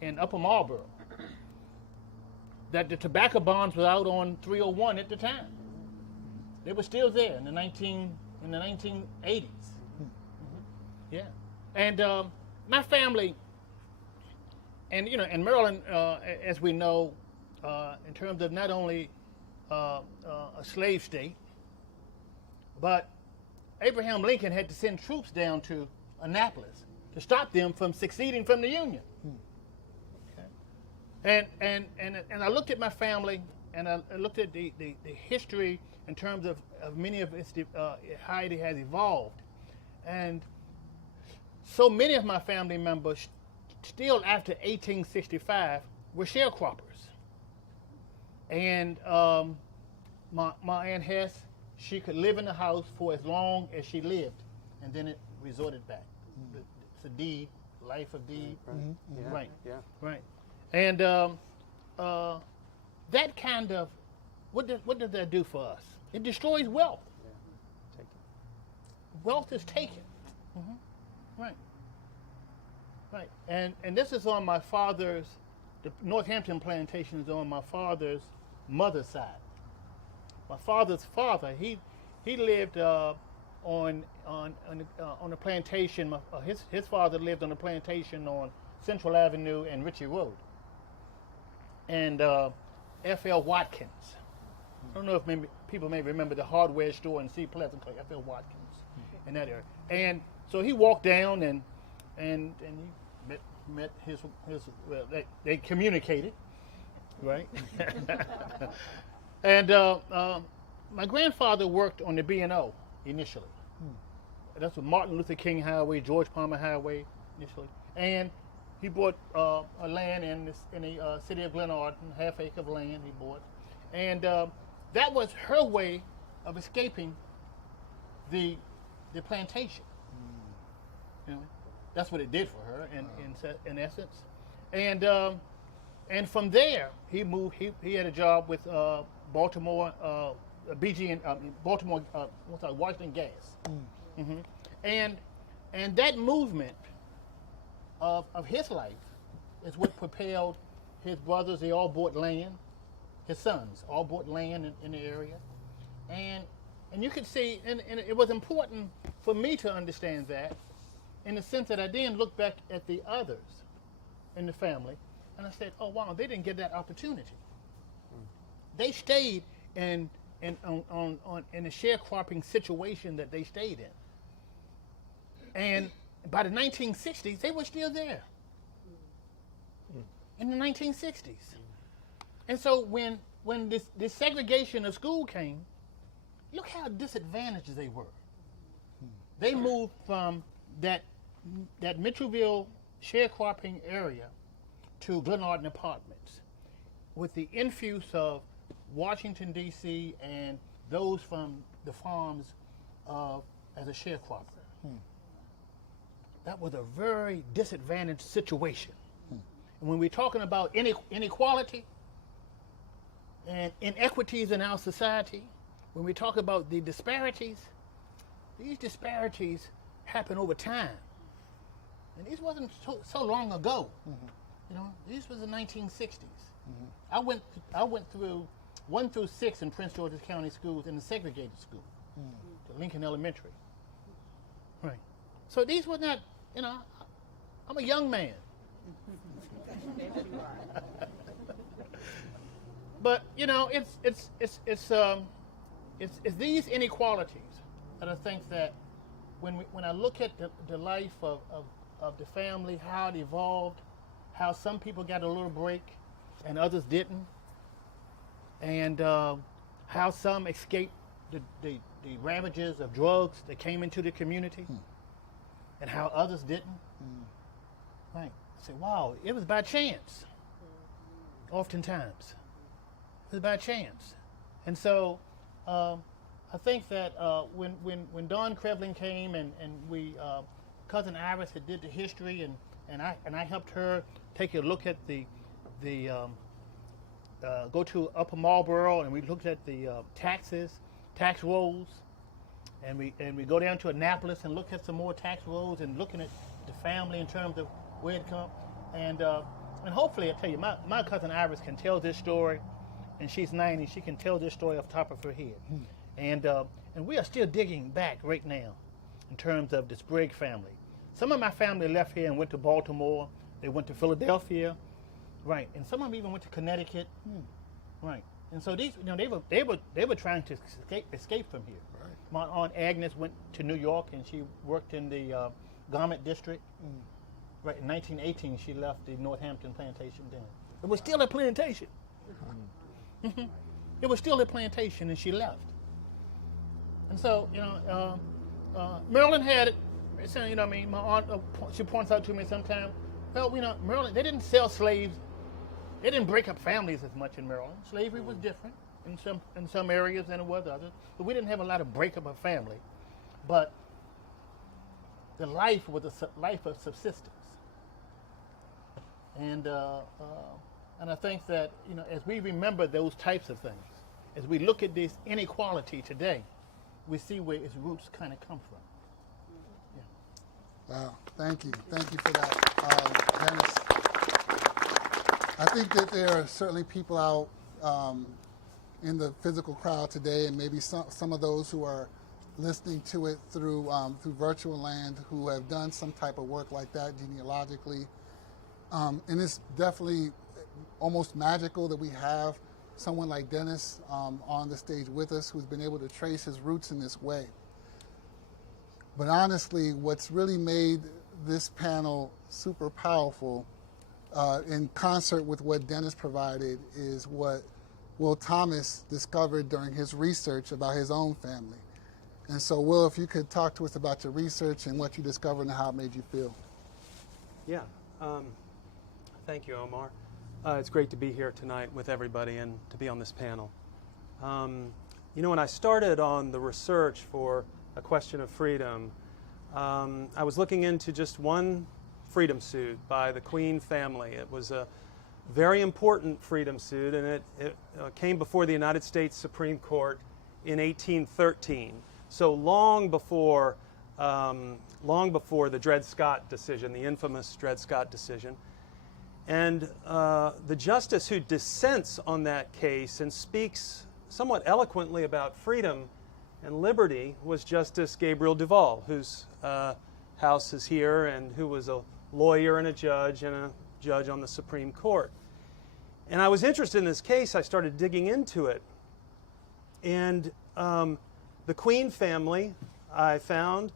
in Upper Marlboro, that the tobacco bonds were out on 301 at the time. They were still there in the 1980s. Yeah, and my family, and in Maryland, as we know, in terms of not only a slave state, but Abraham Lincoln had to send troops down to Annapolis to stop them from seceding from the Union. Okay. And I looked at my family, and I looked at the history in terms of many of its how it has evolved, and so many of my family members, still after 1865, were sharecroppers. And my Aunt Hess, she could live in the house for as long as she lived, and then it resorted back. It's a deed, life of deed. Yeah. Right. Yeah. Right. And that kind of, what does that do for us? It destroys wealth. Yeah. Take it. Wealth is taken. Right. Right. And this is on my father's, the Northampton plantation is on my father's mother's side. My father's father, he lived on a plantation. His father lived on a plantation on Central Avenue and Ritchie Road. And F.L. Watkins I don't know if maybe people may remember the hardware store in C. Pleasant, F.L. Watkins, in that area. And so he walked down and he met his well, they communicated, right? And my grandfather worked on the B&O initially. That's what Martin Luther King Highway, George Palmer Highway initially. And he bought a land in the city of Glenarden, half acre of land he bought. And that was her way of escaping the plantation. You know, that's what it did for her in essence. And from there, he moved. He had a job with Baltimore, BG, Baltimore, Washington Gas. And that movement of his life is what propelled his brothers. They all bought land. His sons all bought land in the area, and you could see, and it was important for me to understand that, in the sense that I then looked back at the others in the family, and I said, oh wow, they didn't get that opportunity. They stayed in the sharecropping situation that they stayed in, and by the 1960s, they were still there. In the 1960s. And so when this segregation of school came, look how disadvantaged they were. They moved from that Mitchellville sharecropping area to Glenarden Apartments with the influx of Washington, D.C. and those from the farms as a sharecropper. That was a very disadvantaged situation. And when we're talking about inequality and inequities in our society, when we talk about the disparities, these disparities happen over time. And these wasn't so long ago. You know, these was the 1960s. I went through 1 through 6 in Prince George's County schools in the segregated school, the Lincoln Elementary. Right. So these were not, you know, I'm a young man. But you know, it's these inequalities that I think that when I look at the life of the family, how it evolved, how some people got a little break and others didn't, and how some escaped the ravages of drugs that came into the community, and how others didn't. Right. I say, wow, it was by chance. Oftentimes, it was by chance. And so, I think that when Dawn Krevlin came and we cousin Iris had did the history and I helped her take a look at the go to Upper Marlboro and we looked at the tax rolls, and we go down to Annapolis and look at some more tax rolls and looking at the family in terms of where it come, and hopefully I tell you my cousin Iris can tell this story, and she's 90. She can tell this story off the top of her head, and we are still digging back right now in terms of the Sprague family. Some of my family left here and went to Baltimore. They went to Philadelphia, right, and some of them even went to Connecticut, right. And so these, you know, they were trying to escape from here. Right. My aunt Agnes went to New York and she worked in the garment district. Right, in 1918 she left the Northampton plantation then. It was still a plantation. It was still a plantation and she left. And so, you know, Maryland had it. You know what I mean? My aunt, she points out to me sometimes, well, you know, Maryland, they didn't sell slaves. They didn't break up families as much in Maryland. Slavery was different in some areas than it was others. But we didn't have a lot of breakup of family. But the life was a life of subsistence. And I think that, you know, as we remember those types of things, as we look at this inequality today, we see where its roots kind of come from. Yeah. Wow, thank you for that, Dennis. I think that there are certainly people out in the physical crowd today, and maybe some of those who are listening to it through virtual land, who have done some type of work like that genealogically. And it's definitely almost magical that we have someone like Dennis on the stage with us who's been able to trace his roots in this way. But honestly, what's really made this panel super powerful in concert with what Dennis provided is what Will Thomas discovered during his research about his own family. And so, Will, if you could talk to us about your research and what you discovered and how it made you feel. Yeah. Thank you, Omar. It's great to be here tonight with everybody and to be on this panel. You know, when I started on the research for A Question of Freedom, I was looking into just one freedom suit by the Queen family. It was a very important freedom suit, and it came before the United States Supreme Court in 1813. So long before the Dred Scott decision, the infamous Dred Scott decision. And the justice who dissents on that case and speaks somewhat eloquently about freedom and liberty was Justice Gabriel Duvall, whose house is here and who was a lawyer and a judge on the Supreme Court. And I was interested in this case. I started digging into it. And the Queen family, I found,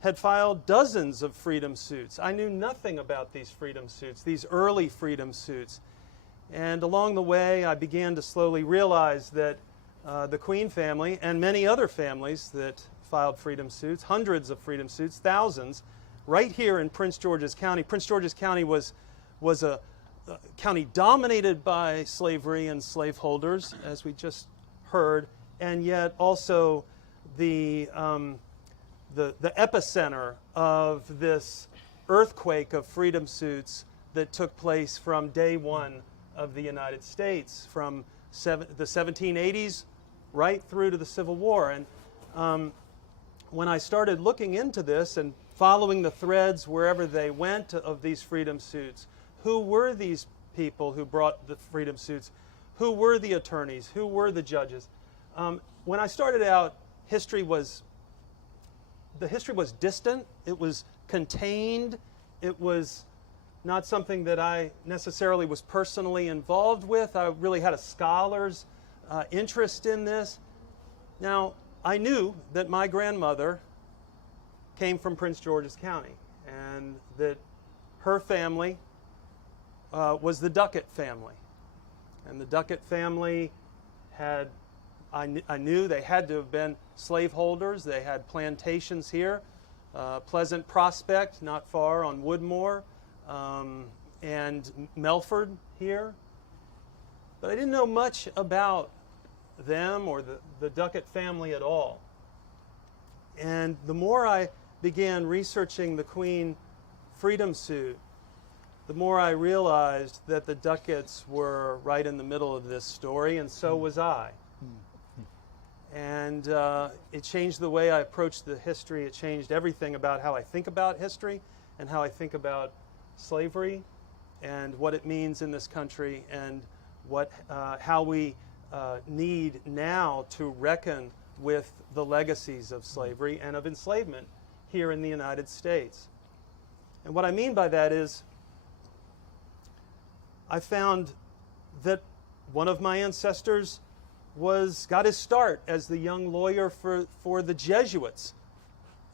had filed dozens of freedom suits. I knew nothing about these freedom suits, these early freedom suits. And along the way, I began to slowly realize that the Queen family and many other families that filed freedom suits, hundreds of freedom suits, thousands, right here in Prince George's County. Prince George's County was a county dominated by slavery and slaveholders, as we just heard, and yet also the epicenter of this earthquake of freedom suits that took place from day one of the United States, from the 1780s right through to the Civil War. And when I started looking into this and following the threads wherever they went of these freedom suits, who were these people who brought the freedom suits? Who were the attorneys? Who were the judges? When I started out, the history was distant. It was contained. It was not something that I necessarily was personally involved with. I really had a scholar's interest in this. Now, I knew that my grandmother came from Prince George's County and that her family was the Duckett family. And the Duckett family had, I knew they had to have been slaveholders. They had plantations here, Pleasant Prospect, not far on Woodmore, and Melford here. But I didn't know much about them or the Duckett family at all. And the more I began researching the Queen freedom suit, the more I realized that the Ducketts were right in the middle of this story, and so was I. And it changed the way I approached the history. It changed everything about how I think about history and how I think about slavery and what it means in this country and how we need now to reckon with the legacies of slavery and of enslavement here in the United States. And what I mean by that is I found that one of my ancestors got his start as the young lawyer for the Jesuits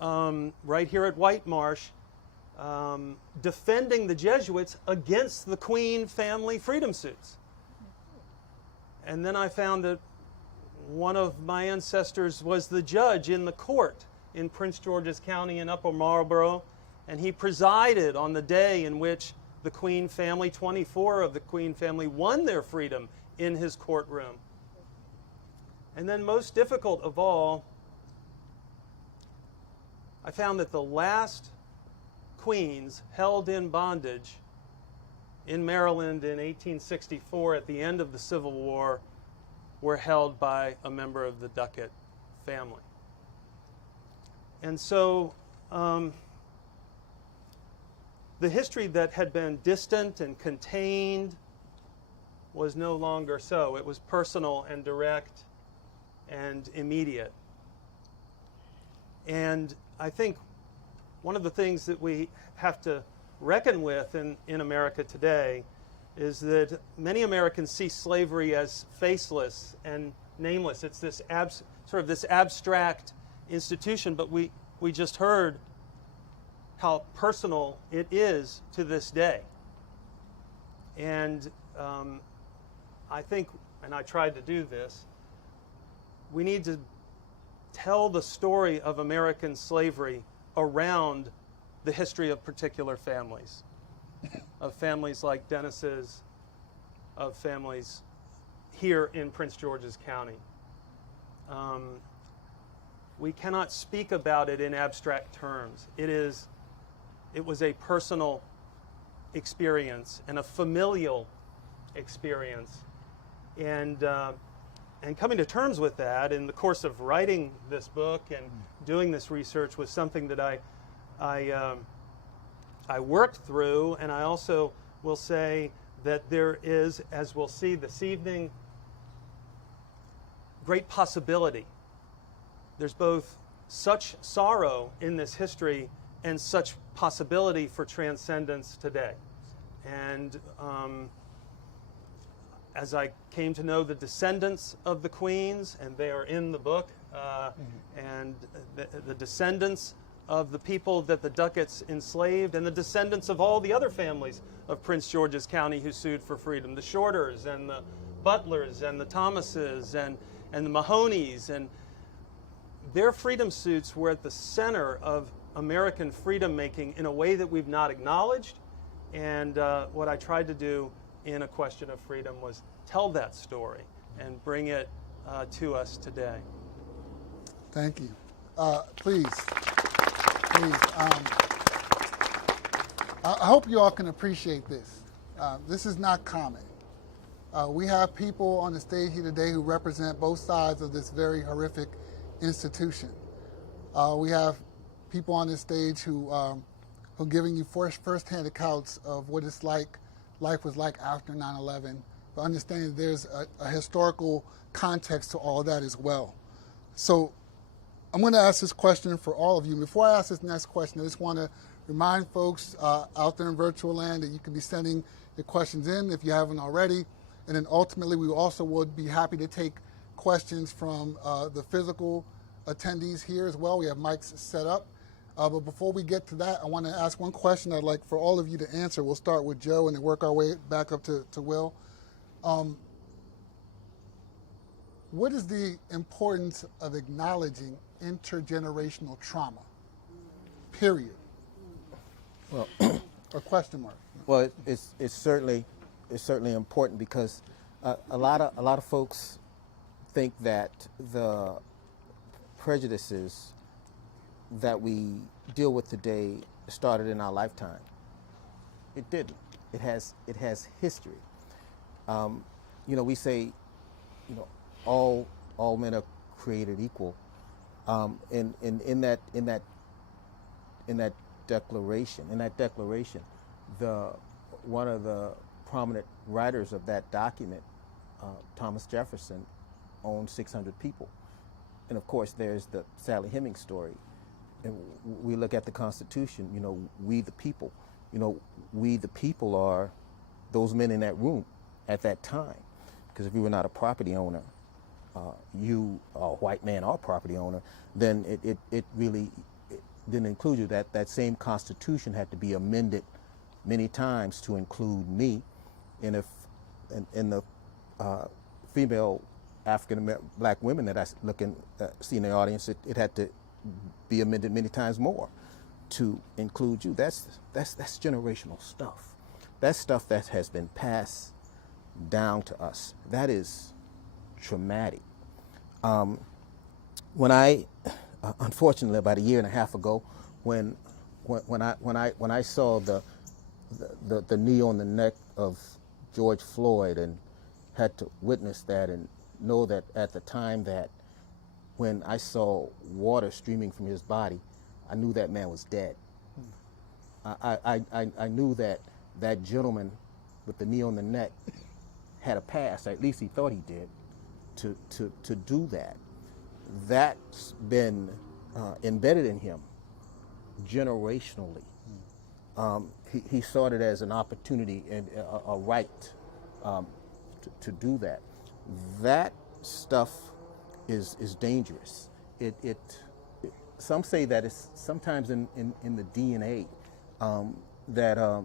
right here at White Marsh, defending the Jesuits against the Queen family freedom suits. And then I found that one of my ancestors was the judge in the court in Prince George's County in Upper Marlboro, and he presided on the day in which the Queen family, 24 of the Queen family, won their freedom in his courtroom. And then most difficult of all, I found that the last queens held in bondage in Maryland in 1864 at the end of the Civil War were held by a member of the Duckett family. And so the history that had been distant and contained was no longer so. It was personal and direct and immediate. And I think one of the things that we have to reckon with in America today, is that many Americans see slavery as faceless and nameless. It's this sort of this abstract institution, but we just heard how personal it is to this day. And I think, and I tried to do this, we need to tell the story of American slavery around the history of particular families, of families like Dennis's, of families here in Prince George's County. We cannot speak about it in abstract terms. It was a personal experience and a familial experience. And coming to terms with that in the course of writing this book and doing this research was something that I worked through, and I also will say that there is, as we'll see this evening, great possibility. There's both such sorrow in this history and such possibility for transcendence today. And as I came to know the descendants of the queens, and they are in the book, and the descendants of the people that the Ducats enslaved, and the descendants of all the other families of Prince George's County who sued for freedom, the Shorters and the Butlers and the Thomases and the Mahoneys, and their freedom suits were at the center of American freedom making in a way that we've not acknowledged. And what I tried to do in A Question of Freedom was tell that story and bring it to us today. Thank you. Please. I hope you all can appreciate this. This is not common. We have people on the stage here today who represent both sides of this very horrific institution. We have people on this stage who are giving you first-hand accounts of what life was like after 9/11, but understanding there's a historical context to all that as well. So I'm going to ask this question for all of you. Before I ask this next question, I just want to remind folks out there in virtual land that you can be sending your questions in if you haven't already. And then ultimately, we also would be happy to take questions from the physical attendees here as well. We have mics set up. But before we get to that, I want to ask one question I'd like for all of you to answer. We'll start with Joe and then work our way back up to Will. What is the importance of acknowledging intergenerational trauma? Period. Well, or question mark. well, it's certainly important because a lot of folks think that the prejudices that we deal with today started in our lifetime. It didn't. It has history. We say, all men are created equal. In that declaration, one of the prominent writers of that document, Thomas Jefferson, owned 600 people, and of course there's the Sally Hemings story. And we look at the Constitution, we the people. We the people are those men in that room at that time. Because if you were not a property owner, you, a white man or property owner, then it really didn't include you. That same Constitution had to be amended many times to include me. And if in the female African-Black women that I see in the audience, it had to be amended many times more to include you. That's generational stuff. That's stuff that has been passed down to us. That is traumatic. When I, unfortunately, about a year and a half ago, when I saw the knee on the neck of George Floyd and had to witness that and know that at the time that when I saw water streaming from his body, I knew that man was dead. I knew that gentleman with the knee on the neck had a past, or at least he thought he did, to do that. That's been embedded in him generationally. he saw it as an opportunity and a right to do that. That stuff is dangerous. Some say that it's sometimes in the DNA, that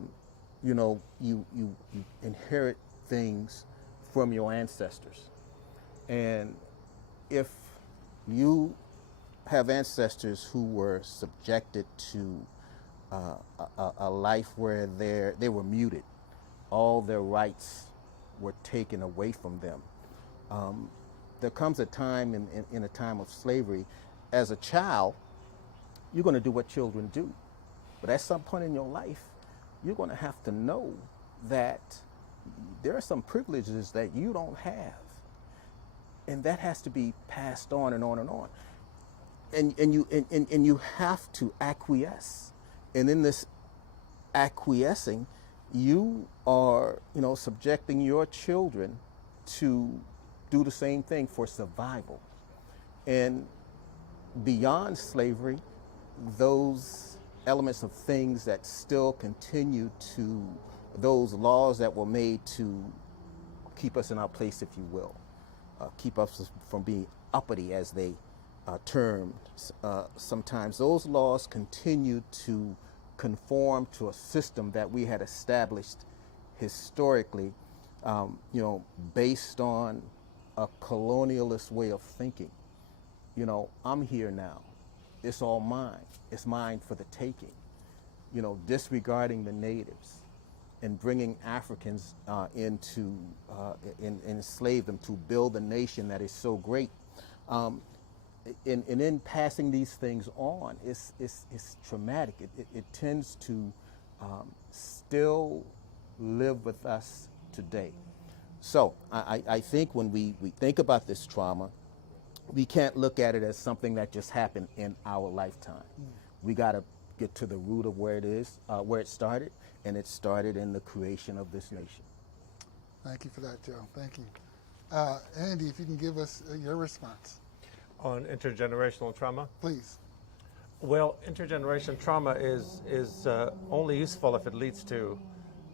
you inherit things from your ancestors, and if you have ancestors who were subjected to a life where they were muted, all their rights were taken away from them. There comes a time in a time of slavery, as a child, you're going to do what children do. But at some point in your life, you're going to have to know that there are some privileges that you don't have. And that has to be passed on and on and on. And you have to acquiesce. And in this acquiescing, you are, subjecting your children to do the same thing for survival. And beyond slavery, those elements of things that still continue to, those laws that were made to keep us in our place, if you will, keep us from being uppity, as they termed sometimes, those laws continue to conform to a system that we had established historically, based on a colonialist way of thinking. I'm here now. It's all mine. It's mine for the taking. Disregarding the natives and bringing Africans into enslave them to build a nation that is so great. And in passing these things on, it's traumatic. It tends to still live with us today. So I think when we think about this trauma, we can't look at it as something that just happened in our lifetime. We got to get to the root of where it is, where it started, and it started in the creation of this nation. Thank you for that, Joe. Thank you. Andy, if you can give us your response. On intergenerational trauma? Please. Well, intergenerational trauma is only useful if it leads to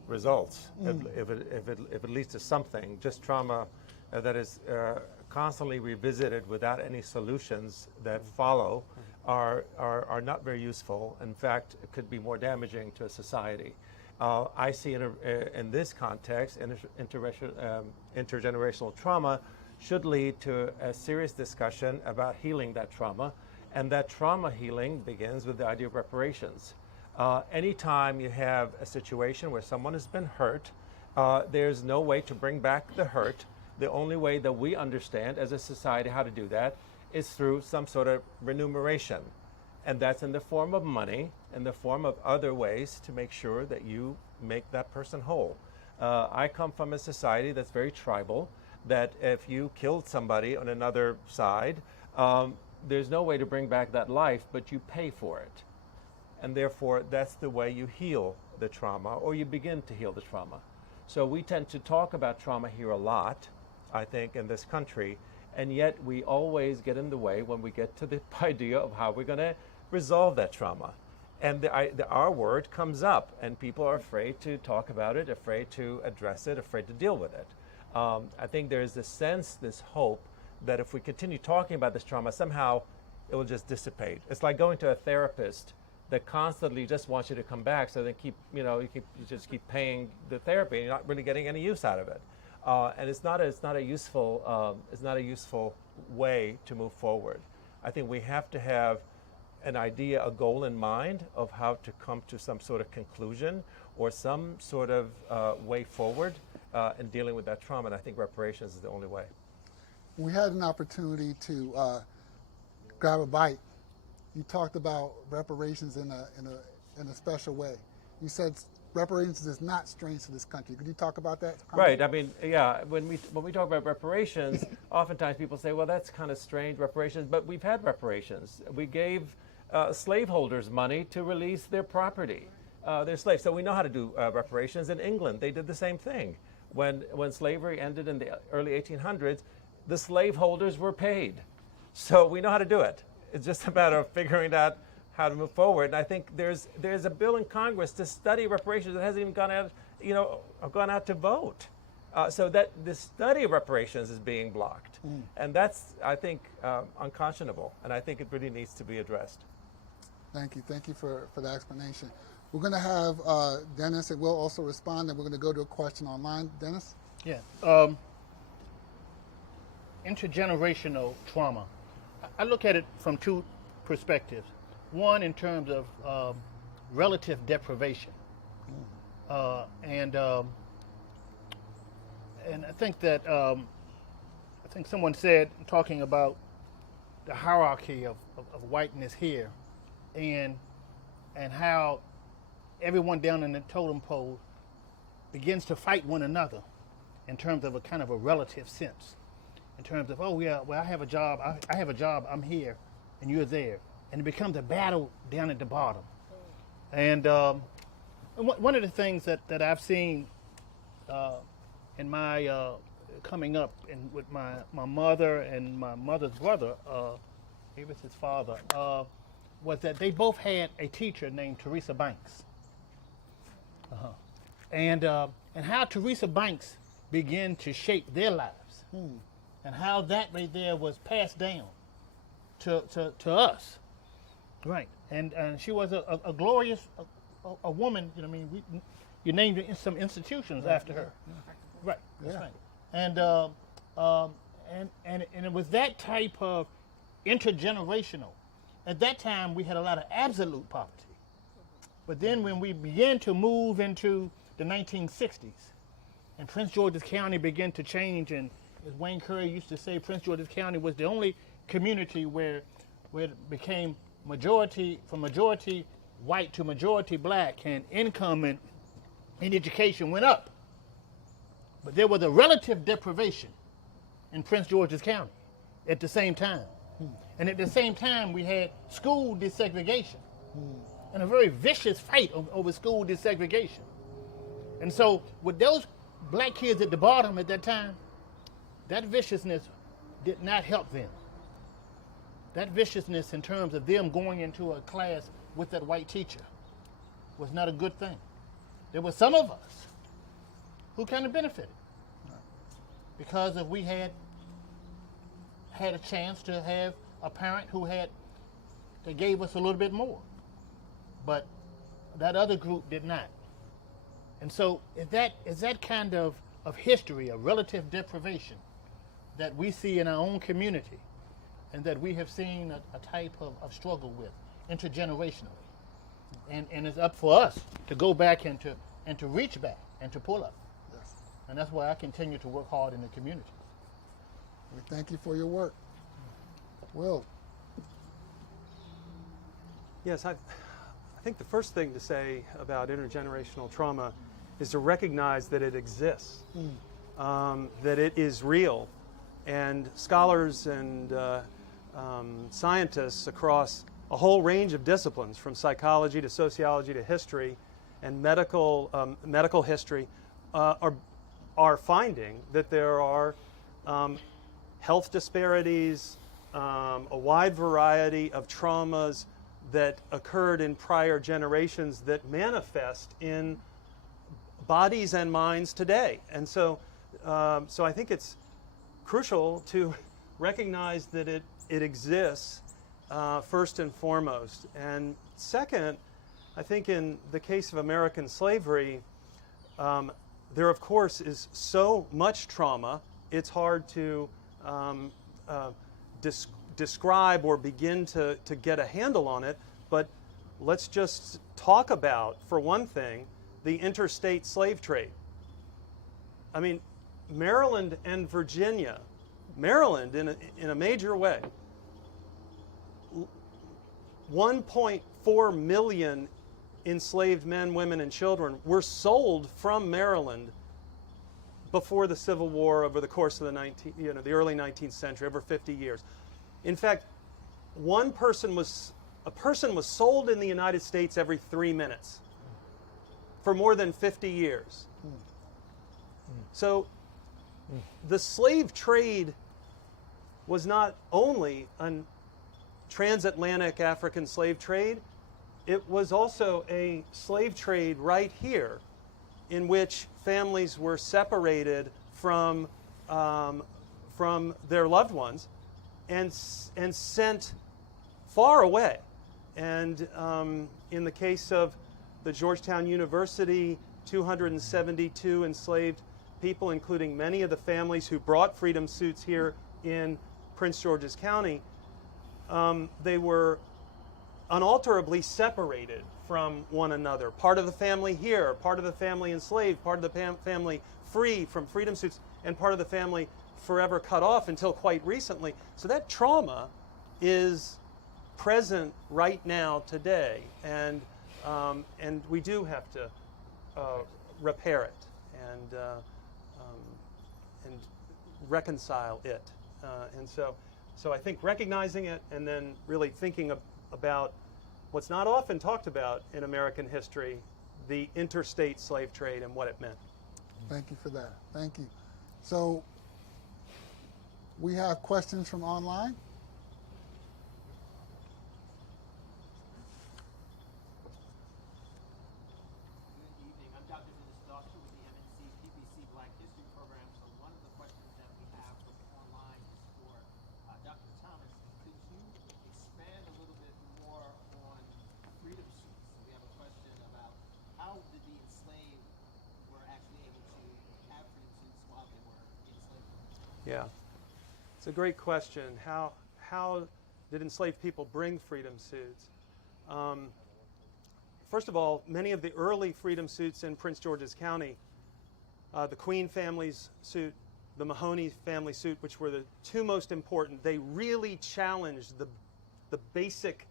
results, if it leads to something. Just trauma that is constantly revisited without any solutions that follow are not very useful. In fact, it could be more damaging to a society. I see in this context, intergenerational trauma should lead to a serious discussion about healing that trauma, and that trauma healing begins with the idea of reparations. Anytime you have a situation where someone has been hurt, there's no way to bring back the hurt. The only way that we understand as a society how to do that is through some sort of remuneration. And that's in the form of money, in the form of other ways to make sure that you make that person whole. I come from a society that's very tribal, that if you killed somebody on another side, there's no way to bring back that life, but you pay for it. And therefore, that's the way you heal the trauma, or you begin to heal the trauma. So we tend to talk about trauma here a lot, I think, in this country, and yet we always get in the way when we get to the idea of how we're going to resolve that trauma. And the R word comes up, and people are afraid to talk about it, afraid to address it, afraid to deal with it. I think there's this sense, this hope, that if we continue talking about this trauma, somehow it will just dissipate. It's like going to a therapist that constantly just wants you to come back, so they you just keep paying the therapy, and you're not really getting any use out of it. And it's not a useful way to move forward. I think we have to have an idea, a goal in mind of how to come to some sort of conclusion or some sort of way forward in dealing with that trauma. And I think reparations is the only way. We had an opportunity to grab a bite. You talked about reparations in a special way. You said reparations is not strange to this country. Could you talk about that? Right. I mean, yeah. When we talk about reparations, oftentimes people say, "Well, that's kind of strange, reparations." But we've had reparations. We gave slaveholders money to release their property, their slaves. So we know how to do reparations. In England, they did the same thing. When slavery ended in the early 1800s, the slaveholders were paid. So we know how to do it. It's just a matter of figuring out how to move forward. And I think there's a bill in Congress to study reparations that hasn't even gone out to vote. So that the study of reparations is being blocked. And that's, I think, unconscionable. And I think it really needs to be addressed. Thank you for that explanation. We're going to have Dennis, and we'll also respond, and we're going to go to a question online. Dennis? Yeah. Intergenerational trauma. I look at it from two perspectives. One, in terms of relative deprivation. And I think that, I think someone said, talking about the hierarchy of whiteness here, and how everyone down in the totem pole begins to fight one another in terms of a kind of a relative sense. In terms of, oh yeah, well I have a job, I'm here, and you're there. And it becomes a battle down at the bottom. And one of the things that I've seen in my coming up with my mother and my mother's brother, he was his father, was that they both had a teacher named Teresa Banks. And how Teresa Banks began to shape their lives, and how that right there was passed down to us. Right, and she was a glorious a woman. You know, I mean, you named some institutions after her. Right, that's right. And it was that type of intergenerational. At that time, we had a lot of absolute poverty. But then when we began to move into the 1960s, and Prince George's County began to change, and as Wayne Curry used to say, Prince George's County was the only community where it became majority white to majority black, and income and education went up. But there was a relative deprivation in Prince George's County at the same time. And at the same time, we had school desegregation and a very vicious fight over school desegregation. And so with those black kids at the bottom at that time, that viciousness did not help them. That viciousness in terms of them going into a class with that white teacher was not a good thing. There were some of us who kind of benefited because if we had a chance to have a parent that gave us a little bit more, but that other group did not. And so is that kind of history, of relative deprivation that we see in our own community and that we have seen a type of struggle with intergenerationally. And it's up for us to go back and to reach back and to pull up. Yes. And that's why I continue to work hard in the community. We thank you for your work. Will? Yes, I think the first thing to say about intergenerational trauma is to recognize that it exists, that it is real, and scholars and scientists across a whole range of disciplines, from psychology to sociology to history and medical history, are finding that there are health disparities, a wide variety of traumas that occurred in prior generations that manifest in bodies and minds today. And so I think it's crucial to recognize that it exists first and foremost. And second, I think in the case of American slavery, there of course is so much trauma, it's hard to describe or begin to get a handle on it, but let's just talk about, for one thing, the interstate slave trade. I mean, Maryland and Virginia, Maryland in a major way, 1.4 million enslaved men, women, and children were sold from Maryland before the Civil War over the course of the early 19th century, over 50 years. In fact, a person was sold in the United States every 3 minutes for more than 50 years. So the slave trade was not only a transatlantic African slave trade, it was also a slave trade right here in which families were separated from their loved ones and sent far away. And in the case of the Georgetown University, 272 enslaved people, including many of the families who brought freedom suits here in Prince George's County, they were unalterably separated from one another. Part of the family here, part of the family enslaved, part of the family free from freedom suits, and part of the family forever cut off until quite recently. So that trauma is present right now today, and we do have to repair it and reconcile it. And so I think recognizing it and then really thinking about what's not often talked about in American history, the interstate slave trade and what it meant. Thank you for that. Thank you. So we have questions from online. Yeah, it's a great question. How did enslaved people bring freedom suits? First of all, many of the early freedom suits in Prince George's County, the Queen family's suit, the Mahoney family suit, which were the two most important, they really challenged the basic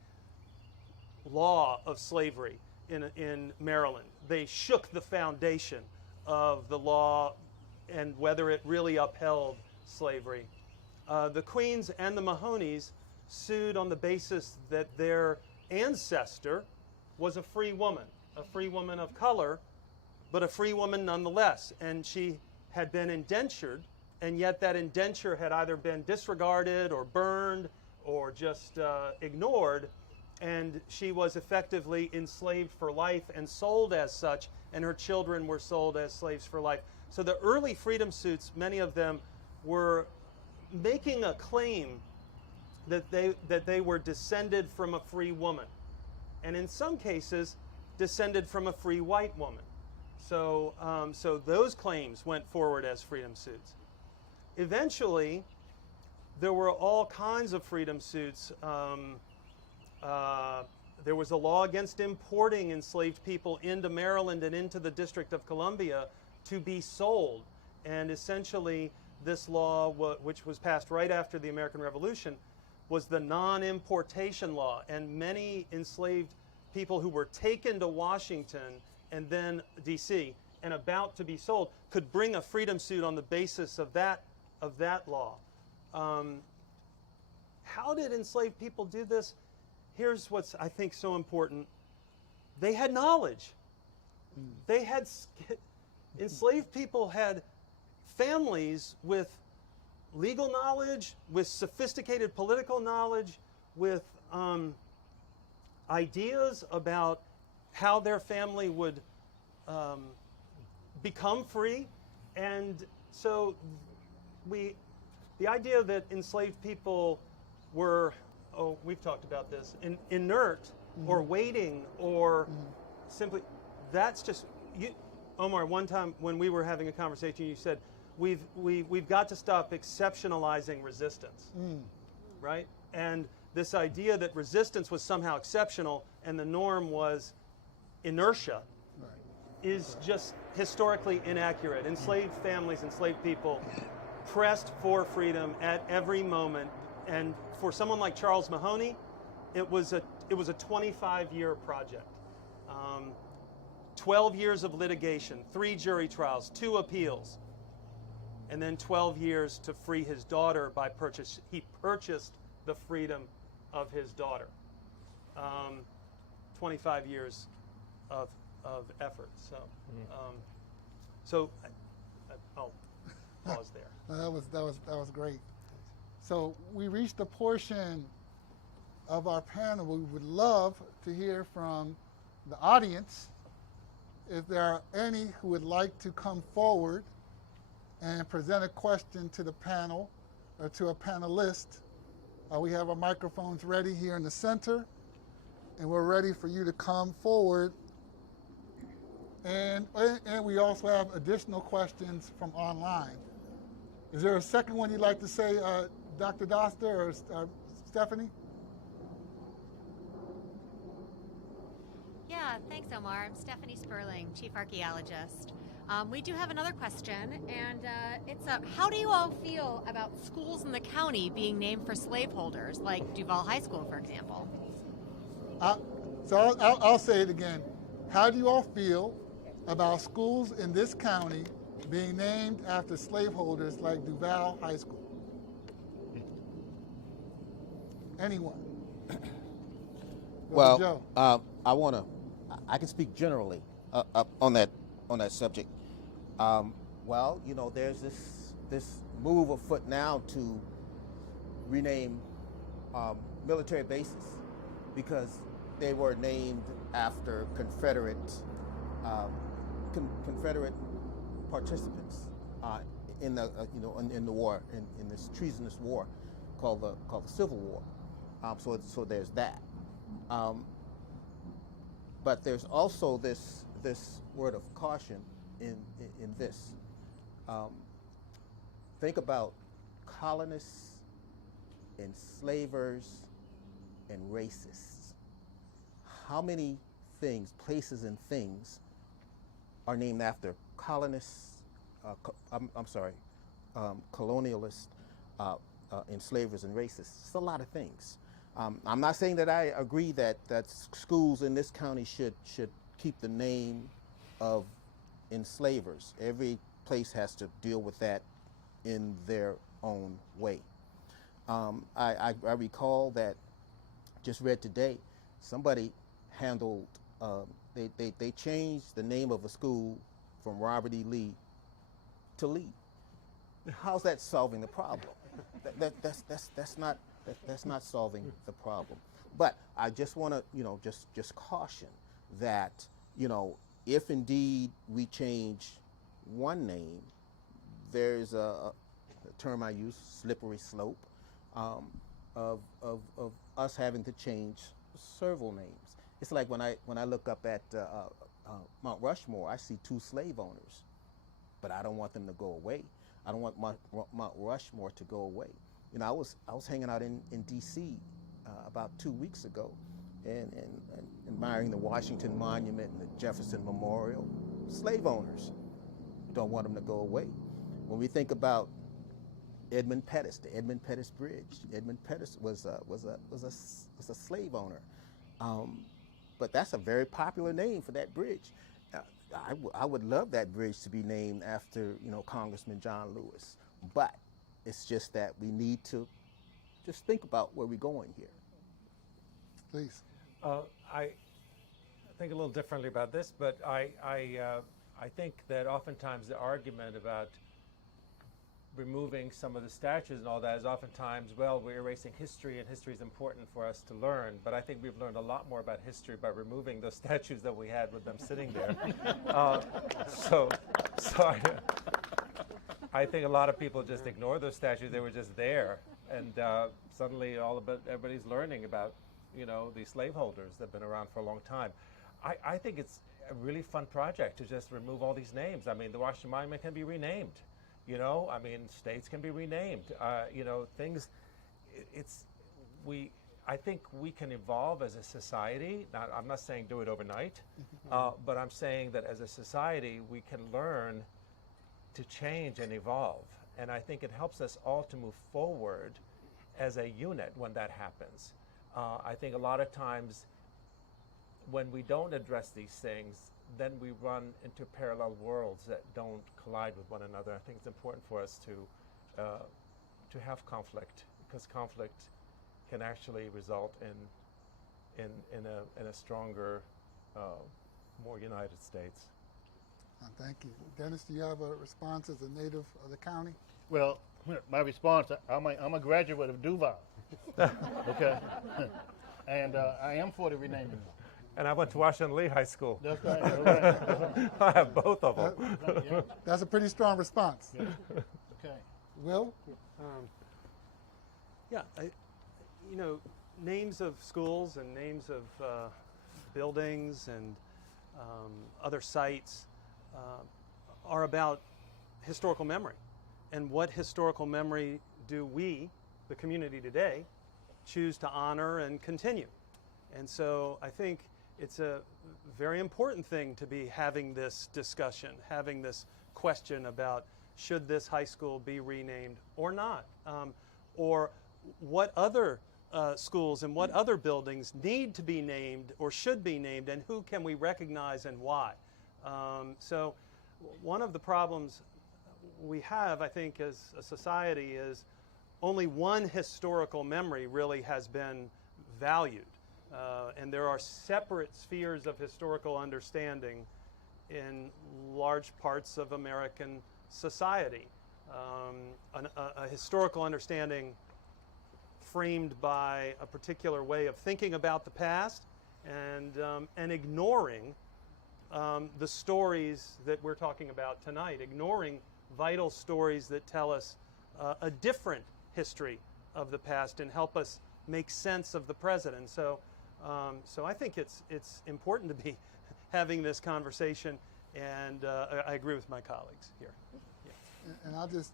law of slavery in Maryland. They shook the foundation of the law and whether it really upheld slavery. The Queens and the Mahoneys sued on the basis that their ancestor was a free woman of color, but a free woman nonetheless. And she had been indentured, and yet that indenture had either been disregarded or burned or just ignored, and she was effectively enslaved for life and sold as such, and her children were sold as slaves for life. So the early freedom suits, many of them were making a claim that they were descended from a free woman, and in some cases descended from a free white woman. So so those claims went forward as freedom suits. Eventually, there were all kinds of freedom suits. There was a law against importing enslaved people into Maryland and into the District of Columbia to be sold, and essentially this law, which was passed right after the American Revolution, was the Non-Importation Law, and many enslaved people who were taken to Washington and then D.C. and about to be sold could bring a freedom suit on the basis of that law. How did enslaved people do this? Here's what's, I think, so important. They had knowledge. They had, enslaved people had families with legal knowledge, with sophisticated political knowledge, with ideas about how their family would become free. And so the idea that enslaved people were, we've talked about this, inert or waiting or simply, that's just, Omar, one time when we were having a conversation, you said, we've got to stop exceptionalizing resistance, right? And this idea that resistance was somehow exceptional and the norm was inertia is just historically inaccurate. Enslaved families, enslaved people pressed for freedom at every moment, and for someone like Charles Mahoney, it was a 25-year project. 12 years of litigation, 3 jury trials, 2 appeals, and then 12 years to free his daughter by purchase. He purchased the freedom of his daughter. 25 years of effort. So, I'll pause there. That was great. So we reached the portion of our panel, we would love to hear from the audience. If there are any who would like to come forward and present a question to the panel or to a panelist, we have our microphones ready here in the center, and we're ready for you to come forward. And we also have additional questions from online. Is there a second one you'd like to say, Dr. Doster or Stephanie? Yeah, thanks, Omar. I'm Stephanie Sperling, Chief Archaeologist. We do have another question, and it's how do you all feel about schools in the county being named for slaveholders, like Duval High School, for example? So I'll say it again. How do you all feel about schools in this county being named after slaveholders like Duval High School? Anyone? Well, Joe. I can speak generally on that subject. Well, you know, there's this move afoot now to rename military bases because they were named after Confederate participants in the in the war, in this treasonous war called the Civil War. So there's that. But there's also this word of caution in this. Think about colonists, enslavers, and racists. How many things, places and things are named after colonists, colonialists, enslavers, and racists? It's a lot of things. I'm not saying that I agree that schools in this county should keep the name of enslavers. Every place has to deal with that in their own way. I recall that, just read today, somebody handled, they changed the name of a school from Robert E. Lee to Lee. How's that solving the problem? That's not solving the problem. But I just want to, just caution that, if indeed we change one name, there's a term I use, slippery slope, of us having to change several names. It's like when I look up at Mount Rushmore, I see 2 slave owners, but I don't want them to go away. I don't want Mount Rushmore to go away. I was hanging out in D.C. About 2 weeks ago, and admiring the Washington Monument and the Jefferson Memorial. Slave owners don't want them to go away. When we think about Edmund Pettus, the Edmund Pettus Bridge, Edmund Pettus was a slave owner, but that's a very popular name for that bridge. I would love that bridge to be named after Congressman John Lewis, but it's just that we need to just think about where we're going here. Please. I think a little differently about this, but I think that oftentimes the argument about removing some of the statues and all that is oftentimes, well, we're erasing history, and history is important for us to learn. But I think we've learned a lot more about history by removing those statues that we had with them sitting there. So I think a lot of people just ignore those statues. They were just there, and suddenly everybody's learning about these slaveholders that have been around for a long time. I think it's a really fun project to just remove all these names. I mean, the Washington Monument can be renamed. States can be renamed. Things. I think we can evolve as a society. Now, I'm not saying do it overnight, but I'm saying that as a society we can learn to change and evolve. And I think it helps us all to move forward as a unit when that happens. I think a lot of times when we don't address these things, then we run into parallel worlds that don't collide with one another. I think it's important for us to have conflict, because conflict can actually result in a stronger, more United States. Thank you. Dennis, do you have a response as a native of the county? Well, my response, I'm a graduate of Duval. Okay. And I am for the renaming. And I went to Washington Lee High School. That's right. That's right. That's right. I have both of them. Yeah. That's a pretty strong response. Yeah. Okay. Will? Yeah, you know, names of schools and names of buildings and other sites are about historical memory. And what historical memory do we, the community today, choose to honor and continue? And so I think it's a very important thing to be having this discussion, having this question about should this high school be renamed or not? Or what other schools and what other buildings need to be named or should be named, and who can we recognize and why? So one of the problems we have, I think, as a society is only one historical memory really has been valued. And there are separate spheres of historical understanding in large parts of American society. A historical understanding framed by a particular way of thinking about the past and ignoring the stories that we're talking about tonight, ignoring vital stories that tell us a different history of the past and help us make sense of the present. And so I think it's important to be having this conversation, and I agree with my colleagues here. Yeah. And I'll just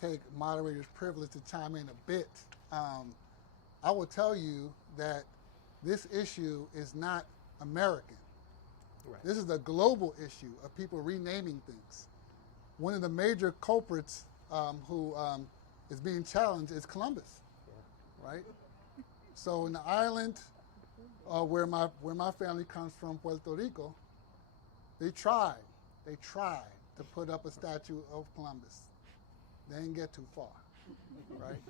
take moderator's privilege to chime in a bit. I will tell you that this issue is not American. Right. This is a global issue of people renaming things. One of the major culprits who is being challenged is Columbus, right? So in the island where my family comes from, Puerto Rico, they tried to put up a statue of Columbus. They didn't get too far, right?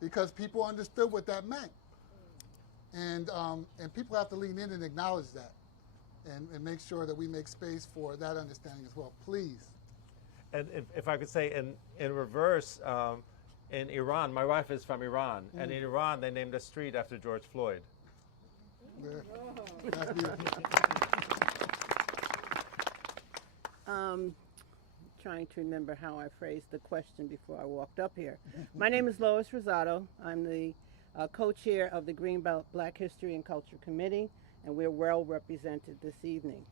Because people understood what that meant. And people have to lean in and acknowledge that and make sure that we make space for that understanding as well, please. And if I could say in reverse, in Iran, my wife is from Iran, and in Iran they named a street after George Floyd. That's beautiful. Trying to remember how I phrased the question before I walked up here. My name is Lois Rosado. I'm the co-chair of the Greenbelt Black History and Culture Committee, and we're well represented this evening.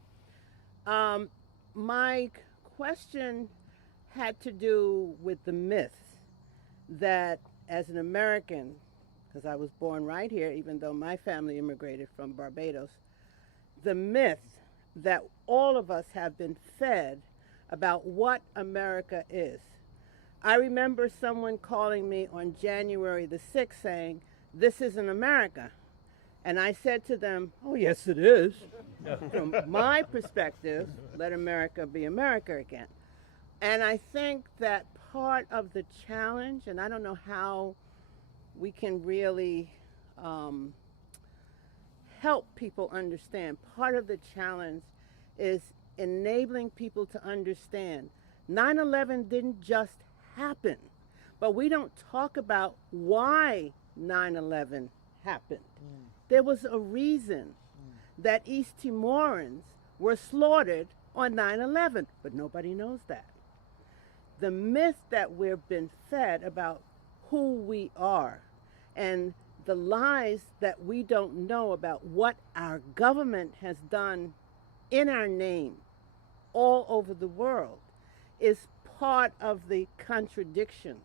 My question had to do with the myth that as an American, because I was born right here, even though my family immigrated from Barbados, the myth that all of us have been fed about what America is. I remember someone calling me on January the 6th saying, "This isn't America." And I said to them, "Oh, yes, it is." From my perspective, let America be America again. And I think that part of the challenge, and I don't know how we can really help people understand, part of the challenge is enabling people to understand 9/11 didn't just happen, but we don't talk about why 9/11 happened. There was a reason that East Timorans were slaughtered on 9/11, but nobody knows that. The myth that we've been fed about who we are and the lies that we don't know about what our government has done in our name all over the world is part of the contradictions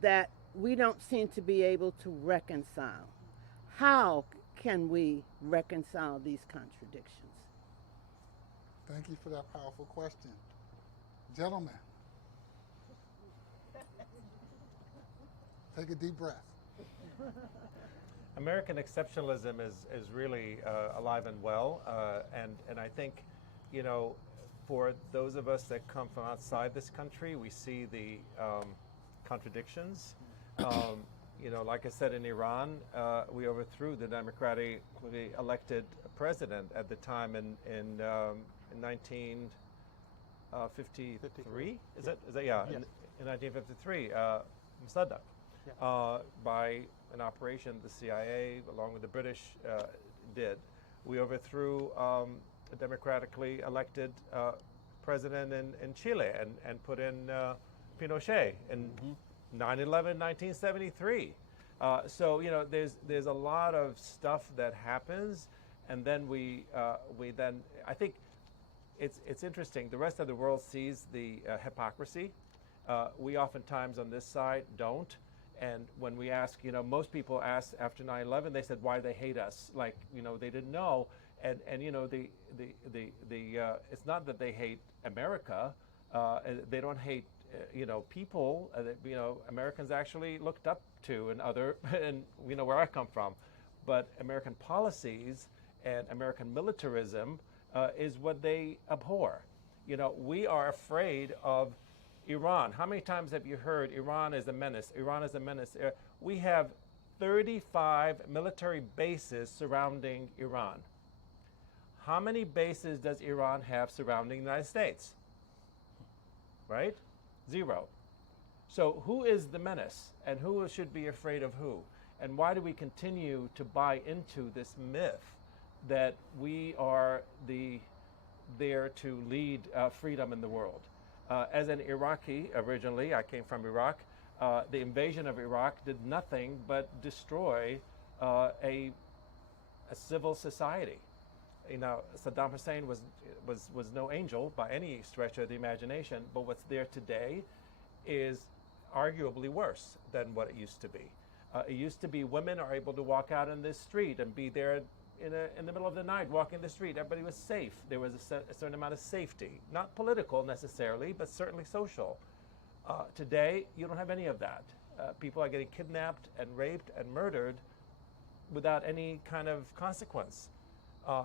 that we don't seem to be able to reconcile. How can we reconcile these contradictions? Thank you for that powerful question. Gentlemen, take a deep breath. American exceptionalism is really alive and well, and I think, you know, for those of us that come from outside this country, we see the contradictions. You know, like I said, in Iran, we overthrew the democratically elected president at the time in 1953. Is that yeah? Yes. In 1953, Mossadegh. by an operation the CIA, along with the British, did. We overthrew a democratically elected president in Chile and put in Pinochet in 9/11, 1973. So there's a lot of stuff that happens, and then we then I think it's interesting. The rest of the world sees the hypocrisy. We oftentimes on this side don't. And when we ask, most people ask after 9/11, they said why they hate us, like they didn't know. And it's not that they hate America. They don't hate people. Americans actually looked up to and where I come from. But American policies and American militarism is what they abhor. We are afraid of Iran. How many times have you heard Iran is a menace? Iran is a menace. We have 35 military bases surrounding Iran. How many bases does Iran have surrounding the United States? Right? 0. So who is the menace, and who should be afraid of who? And why do we continue to buy into this myth that we are there to lead freedom in the world? As an Iraqi originally, I came from Iraq, the invasion of Iraq did nothing but destroy a civil society. Saddam Hussein was no angel by any stretch of the imagination, but what's there today is arguably worse than what it used to be. It used to be women are able to walk out in this street and be there in the middle of the night, walking the street. Everybody was safe. There was a certain amount of safety, not political necessarily, but certainly social. Today, you don't have any of that. People are getting kidnapped and raped and murdered without any kind of consequence.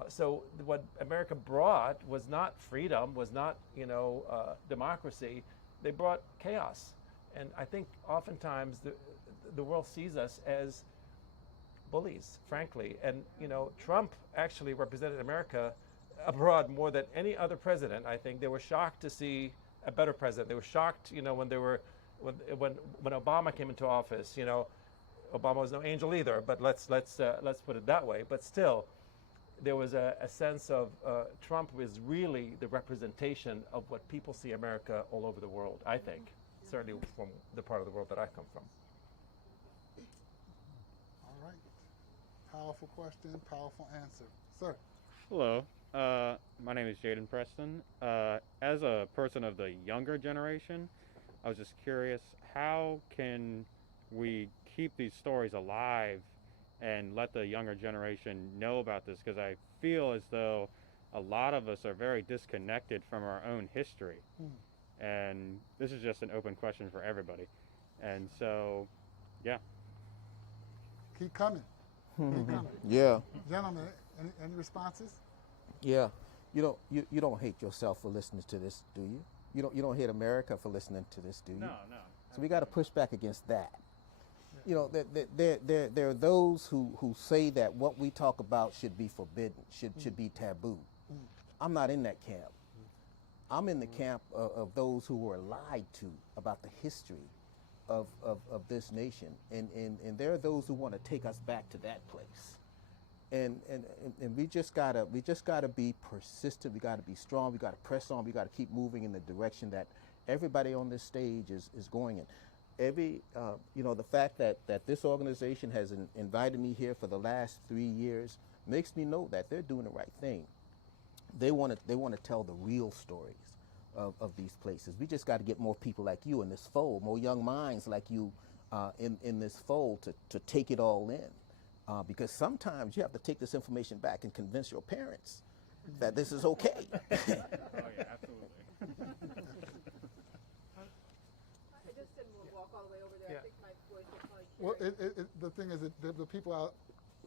So what America brought was not freedom, was not democracy. They brought chaos, and I think oftentimes the world sees us as bullies, frankly. And Trump actually represented America abroad more than any other president. I think they were shocked to see a better president. They were shocked, when Obama came into office. Obama was no angel either, but let's put it that way. But still, there was a sense of Trump was really the representation of what people see America all over the world, I think, certainly from the part of the world that I come from. All right. Powerful question, powerful answer. Sir. Hello. My name is Jaden Preston. As a person of the younger generation, I was just curious, how can we keep these stories alive and let the younger generation know about this? Because I feel as though a lot of us are very disconnected from our own history. And this is just an open question for everybody. And so, yeah. Keep coming. Keep coming. Yeah. Gentlemen, any responses? Yeah. You don't hate yourself for listening to this, do you? You don't hate America for listening to this, do you? No. So we got to push back against that. There are those who say that what we talk about should be forbidden, should be taboo. I'm not in that camp. I'm in the camp of those who were lied to about the history of this nation, and there are those who want to take us back to that place. And we just gotta be persistent. We gotta be strong. We gotta press on. We gotta keep moving in the direction that everybody on this stage is going in. The fact that this organization has invited me here for the last 3 years makes me know that they're doing the right thing. They want to tell the real stories of these places. We just got to get more people like you in this fold, more young minds like you in this fold to take it all in. Because sometimes you have to take this information back and convince your parents that this is okay. Oh, yeah, absolutely. I just didn't walk all the way over there. Yeah. I think my voice will probably Well, the thing is that the people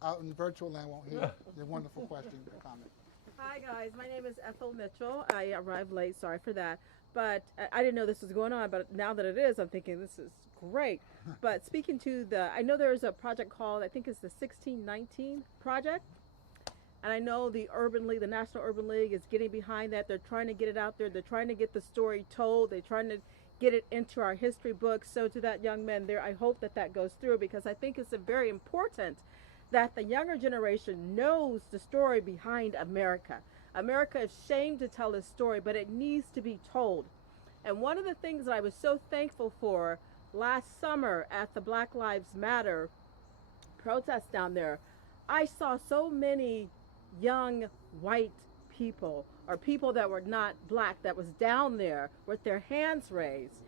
out in virtual land won't hear your wonderful question or comment. Hi guys, my name is Ethel Mitchell. I arrived late, sorry for that. But I didn't know this was going on, but now that it is, I'm thinking this is great. But speaking to I know there's a project called, I think it's the 1619 project. And I know the Urban League, the National Urban League is getting behind that. They're trying to get it out there. They're trying to get the story told. They're trying to get it into our history books. So to that young man there, I hope that that goes through, because I think it's very important that the younger generation knows the story behind America. America is ashamed to tell its story, but it needs to be told. And one of the things that I was so thankful for last summer at the Black Lives Matter protest down there, I saw so many young white people, or people that were not black, that was down there with their hands raised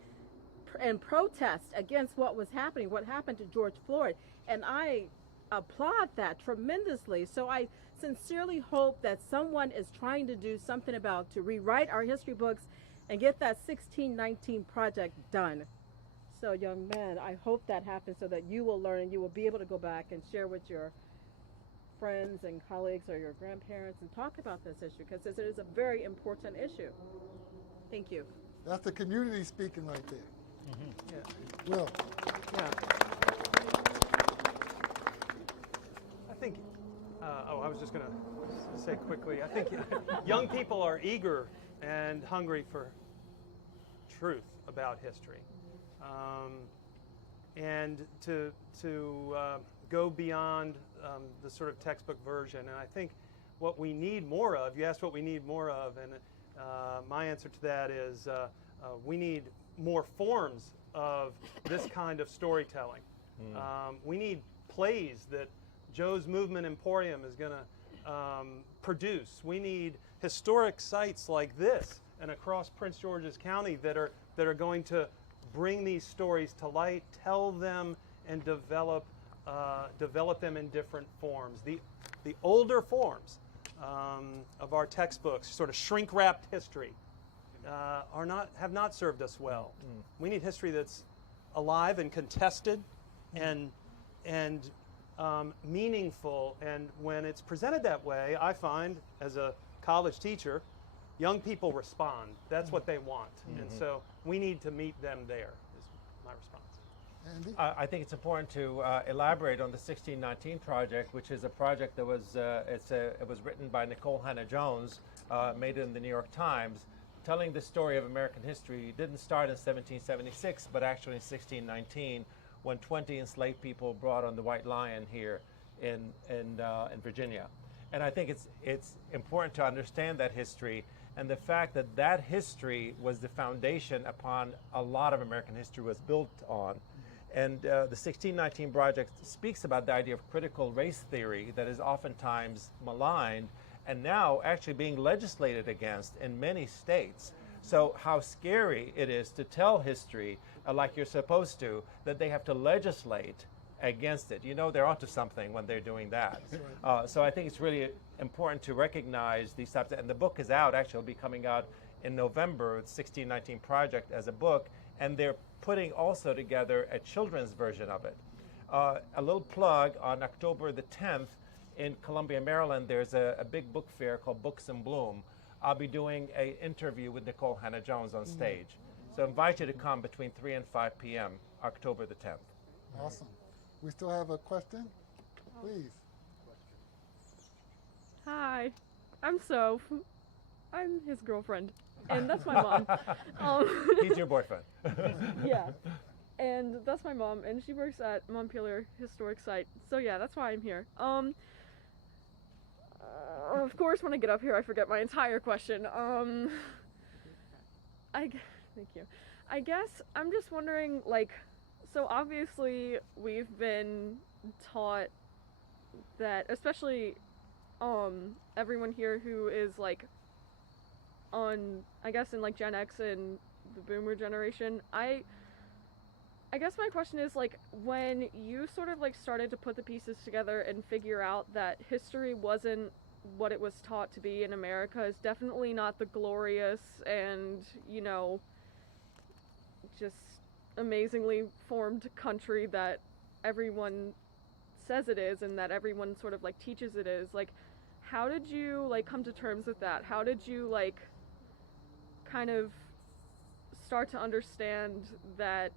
and protest against what was happening, what happened to George Floyd. And I applaud that tremendously. So I sincerely hope that someone is trying to do something about to rewrite our history books and get that 1619 project done. So young man, I hope that happens so that you will learn and you will be able to go back and share with your friends and colleagues or your grandparents and talk about this issue, because it is a very important issue. Thank you. That's the community speaking right there. Yeah. Will. Yeah. I think, I was just going to say quickly, I think young people are eager and hungry for truth about history. And to go beyond the sort of textbook version. And I think what we need more of, you asked what we need more of, and my answer to that is we need more forms of this kind of storytelling. We need plays that Joe's Movement Emporium is going to produce. We need historic sites like this and across Prince George's County that are going to bring these stories to light, tell them, and develop them in different forms. The older forms of our textbooks, sort of shrink-wrapped history, have not served us well. We need history that's alive and contested and meaningful. And when it's presented that way, I find, as a college teacher, young people respond. That's what they want. And so we need to meet them there, is my response. Andy? I think it's important to elaborate on the 1619 project, which is a project that was it was written by Nicole Hannah-Jones, made in the New York Times, telling the story of American history. It didn't start in 1776, but actually in 1619, when 20 enslaved people brought on the White Lion here in Virginia. And I think it's important to understand that history, and the fact that that history was the foundation upon a lot of American history was built on. And the 1619 project speaks about the idea of critical race theory that is oftentimes maligned and now actually being legislated against in many states. So how scary it is to tell history like you're supposed to, that they have to legislate against it. You know they're onto something when they're doing that. So I think it's really important to recognize these types and the book is out, actually it'll be coming out in November, the 1619 Project as a book, and they're putting also together a children's version of it. A little plug, on October the 10th in Columbia, Maryland, there's a big book fair called Books in Bloom. I'll be doing an interview with Nicole Hannah-Jones on stage. So I invite you to come between 3 and 5 p.m., October the 10th. Awesome. We still have a question? Please. Hi, I'm Soph. I'm his girlfriend, and that's my mom. He's your boyfriend. Yeah, and that's my mom, and she works at Montpelier Historic Site. So yeah, that's why I'm here. Of course, when I get up here, I forget my entire question. Thank you. I guess I'm just wondering, like, so obviously we've been taught that, especially everyone here who is like on, I guess, in like Gen X and the boomer generation, I guess my question is, like, when you sort of like started to put the pieces together and figure out that history wasn't what it was taught to be in America, is definitely not the glorious and, you know, just amazingly formed country that everyone says it is and that everyone sort of like teaches it is. Like, how did you like come to terms with that? How did you like kind of start to understand that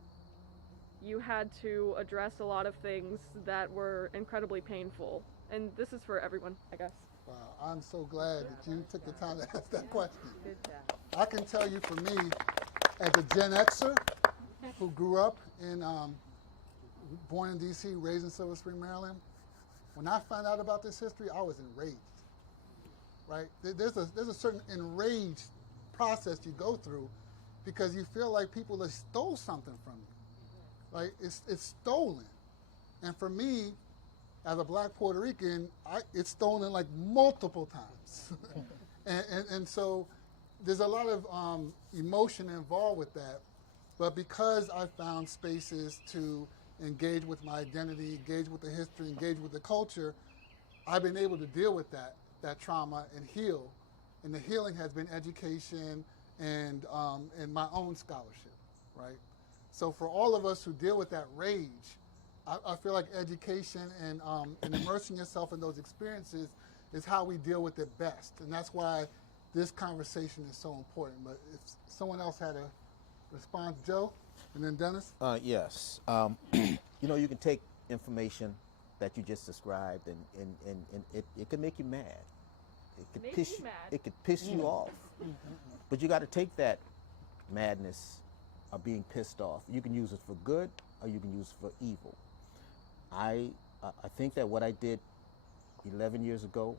you had to address a lot of things that were incredibly painful? And this is for everyone, I guess. Wow, I'm so glad that you took the time to ask that question. Good job. I can tell you, for me, as a Gen Xer who grew up in, born in D.C., raised in Silver Spring, Maryland, when I found out about this history, I was enraged, right? There's a certain enraged process you go through because you feel like people have stole something from you. Like, it's stolen. And for me, as a black Puerto Rican, it's stolen like multiple times. and so there's a lot of emotion involved with that. But because I found spaces to engage with my identity, engage with the history, engage with the culture, I've been able to deal with that trauma and heal. And the healing has been education and my own scholarship, right? So for all of us who deal with that rage, I feel like education and immersing yourself in those experiences is how we deal with it best. And that's why this conversation is so important. But if someone else had a response, Joe, and then Dennis? Yes. You know, you can take information that you just described and it can make you mad. It could piss you off. But you got to take that madness of being pissed off. You can use it for good or you can use it for evil. I think that what I did 11 years ago,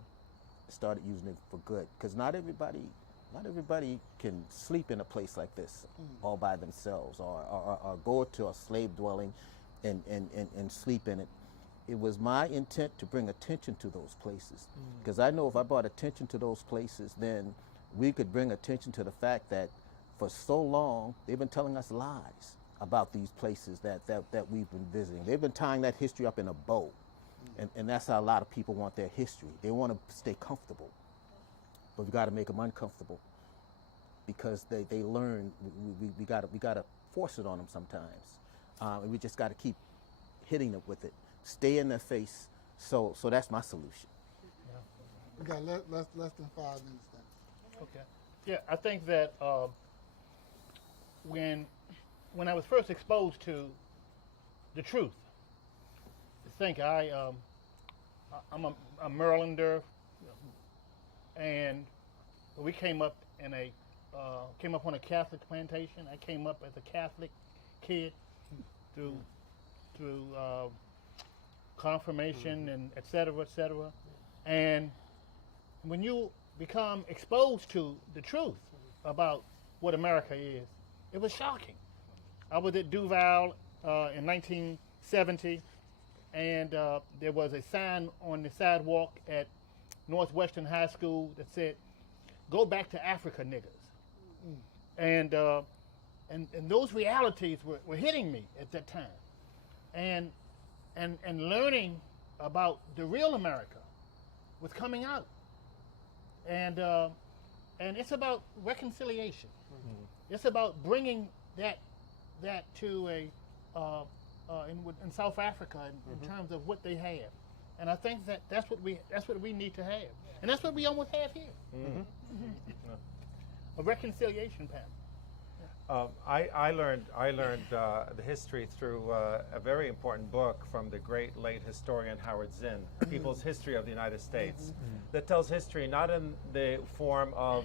I started using it for good, because not everybody can sleep in a place like this all by themselves or go to a slave dwelling and sleep in it. It was my intent to bring attention to those places, because I know if I brought attention to those places, then we could bring attention to the fact that for so long they've been telling us lies about these places that we've been visiting. They've been tying that history up in a bow. And that's how a lot of people want their history. They want to stay comfortable. But we got to make them uncomfortable, because they learn. We got to force it on them sometimes. And we just got to keep hitting it with it. Stay in their face. So that's my solution. We got less than 5 minutes then. Okay. Yeah, I think that when I was first exposed to the truth, I think I'm a Marylander, and we came up on a Catholic plantation. I came up as a Catholic kid through confirmation and et cetera, and when you become exposed to the truth about what America is, it was shocking. I was at Duval in 1970, and there was a sign on the sidewalk at Northwestern High School that said, "Go back to Africa, niggas." And those realities were hitting me at that time, and learning about the real America was coming out, and it's about reconciliation. It's about bringing that to in South Africa in terms of what they have, and I think that's what we need to have, and that's what we almost have here. A reconciliation panel. I learned the history through a very important book from the great late historian Howard Zinn, People's History of the United States, that tells history not in the form of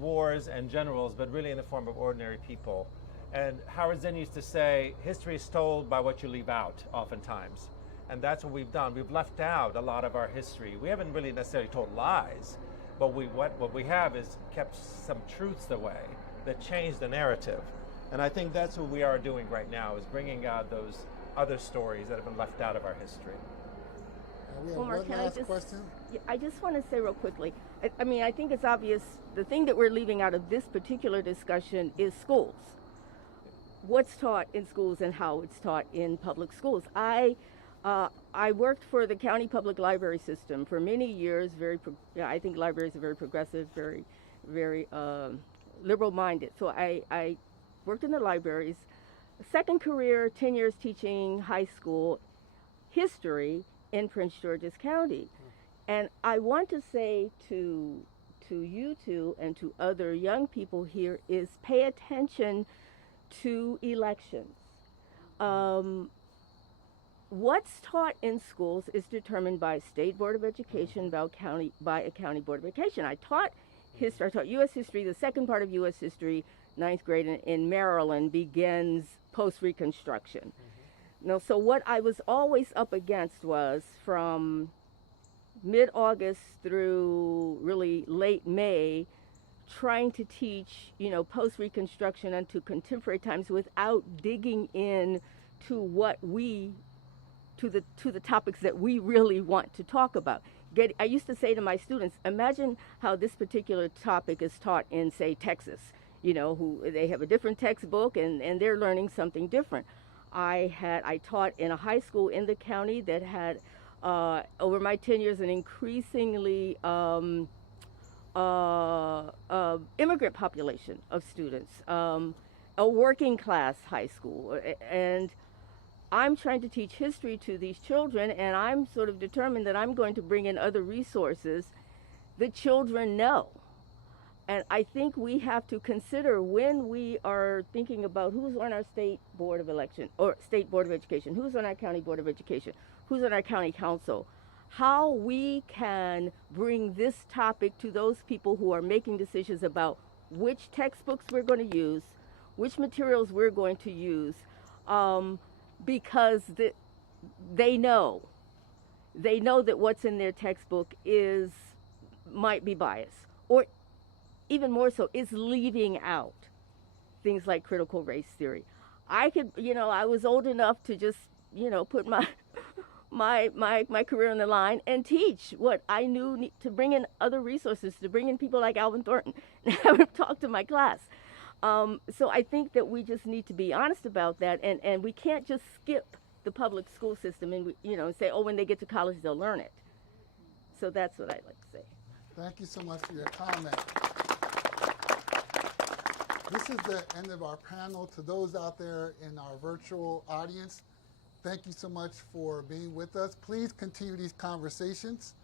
wars and generals, but really in the form of ordinary people. And Howard Zinn used to say, history is told by what you leave out, oftentimes. And that's what we've done. We've left out a lot of our history. We haven't really necessarily told lies, but what we have is kept some truths away that change the narrative. And I think that's what we are doing right now, is bringing out those other stories that have been left out of our history. We have Omar, one can last I just, question. I just want to say real quickly, I mean, I think it's obvious, the thing that we're leaving out of this particular discussion is schools. What's taught in schools and how it's taught in public schools. I worked for the county public library system for many years. I think libraries are very progressive, very liberal-minded. So I worked in the libraries. Second career, 10 years teaching high school history in Prince George's County. And I want to say to you two and to other young people here is pay attention to elections. What's taught in schools is determined by State Board of Education, by a county board of education. I taught history, I taught U.S. history, the second part of U.S. history, ninth grade in Maryland begins post-Reconstruction. Now, so what I was always up against was from mid-August through really late May, trying to teach, post-Reconstruction and to contemporary times without digging in to the topics that we really want to talk about. I used to say to my students, imagine how this particular topic is taught in, say, Texas. Who they have a different textbook and they're learning something different. I taught in a high school in the county that had, over my 10 years, an increasingly immigrant population of students, a working class high school. And I'm trying to teach history to these children, and I'm sort of determined that I'm going to bring in other resources the children know. And I think we have to consider, when we are thinking about who's on our state board of election or state board of education, who's on our county board of education, who's on our county council, how we can bring this topic to those people who are making decisions about which textbooks we're going to use, which materials we're going to use, because they know that what's in their textbook might be biased, or even more so, is leaving out things like critical race theory. I was old enough to just, put my career on the line and teach what I knew, to bring in other resources, to bring in people like Alvin Thornton and have him talk to my class. So I think that we just need to be honest about that, and we can't just skip the public school system and say, oh, when they get to college they'll learn it. So that's what I'd like to say. Thank you so much for your comment. This is the end of our panel. To those out there in our virtual audience, thank you so much for being with us. Please continue these conversations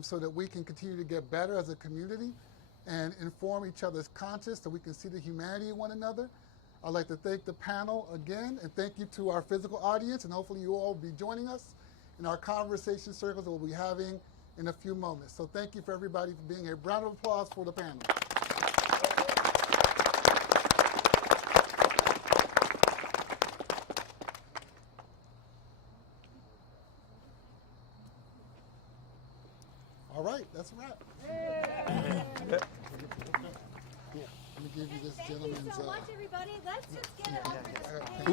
so that we can continue to get better as a community and inform each other's conscience so we can see the humanity in one another. I'd like to thank the panel again, and thank you to our physical audience, and hopefully you all will be joining us in our conversation circles that we'll be having in a few moments. So thank you for everybody for being here. Round of applause for the panel. All right, that's a wrap. Let me give you this gentleman's. Thank you so much, everybody. Let's just get it over.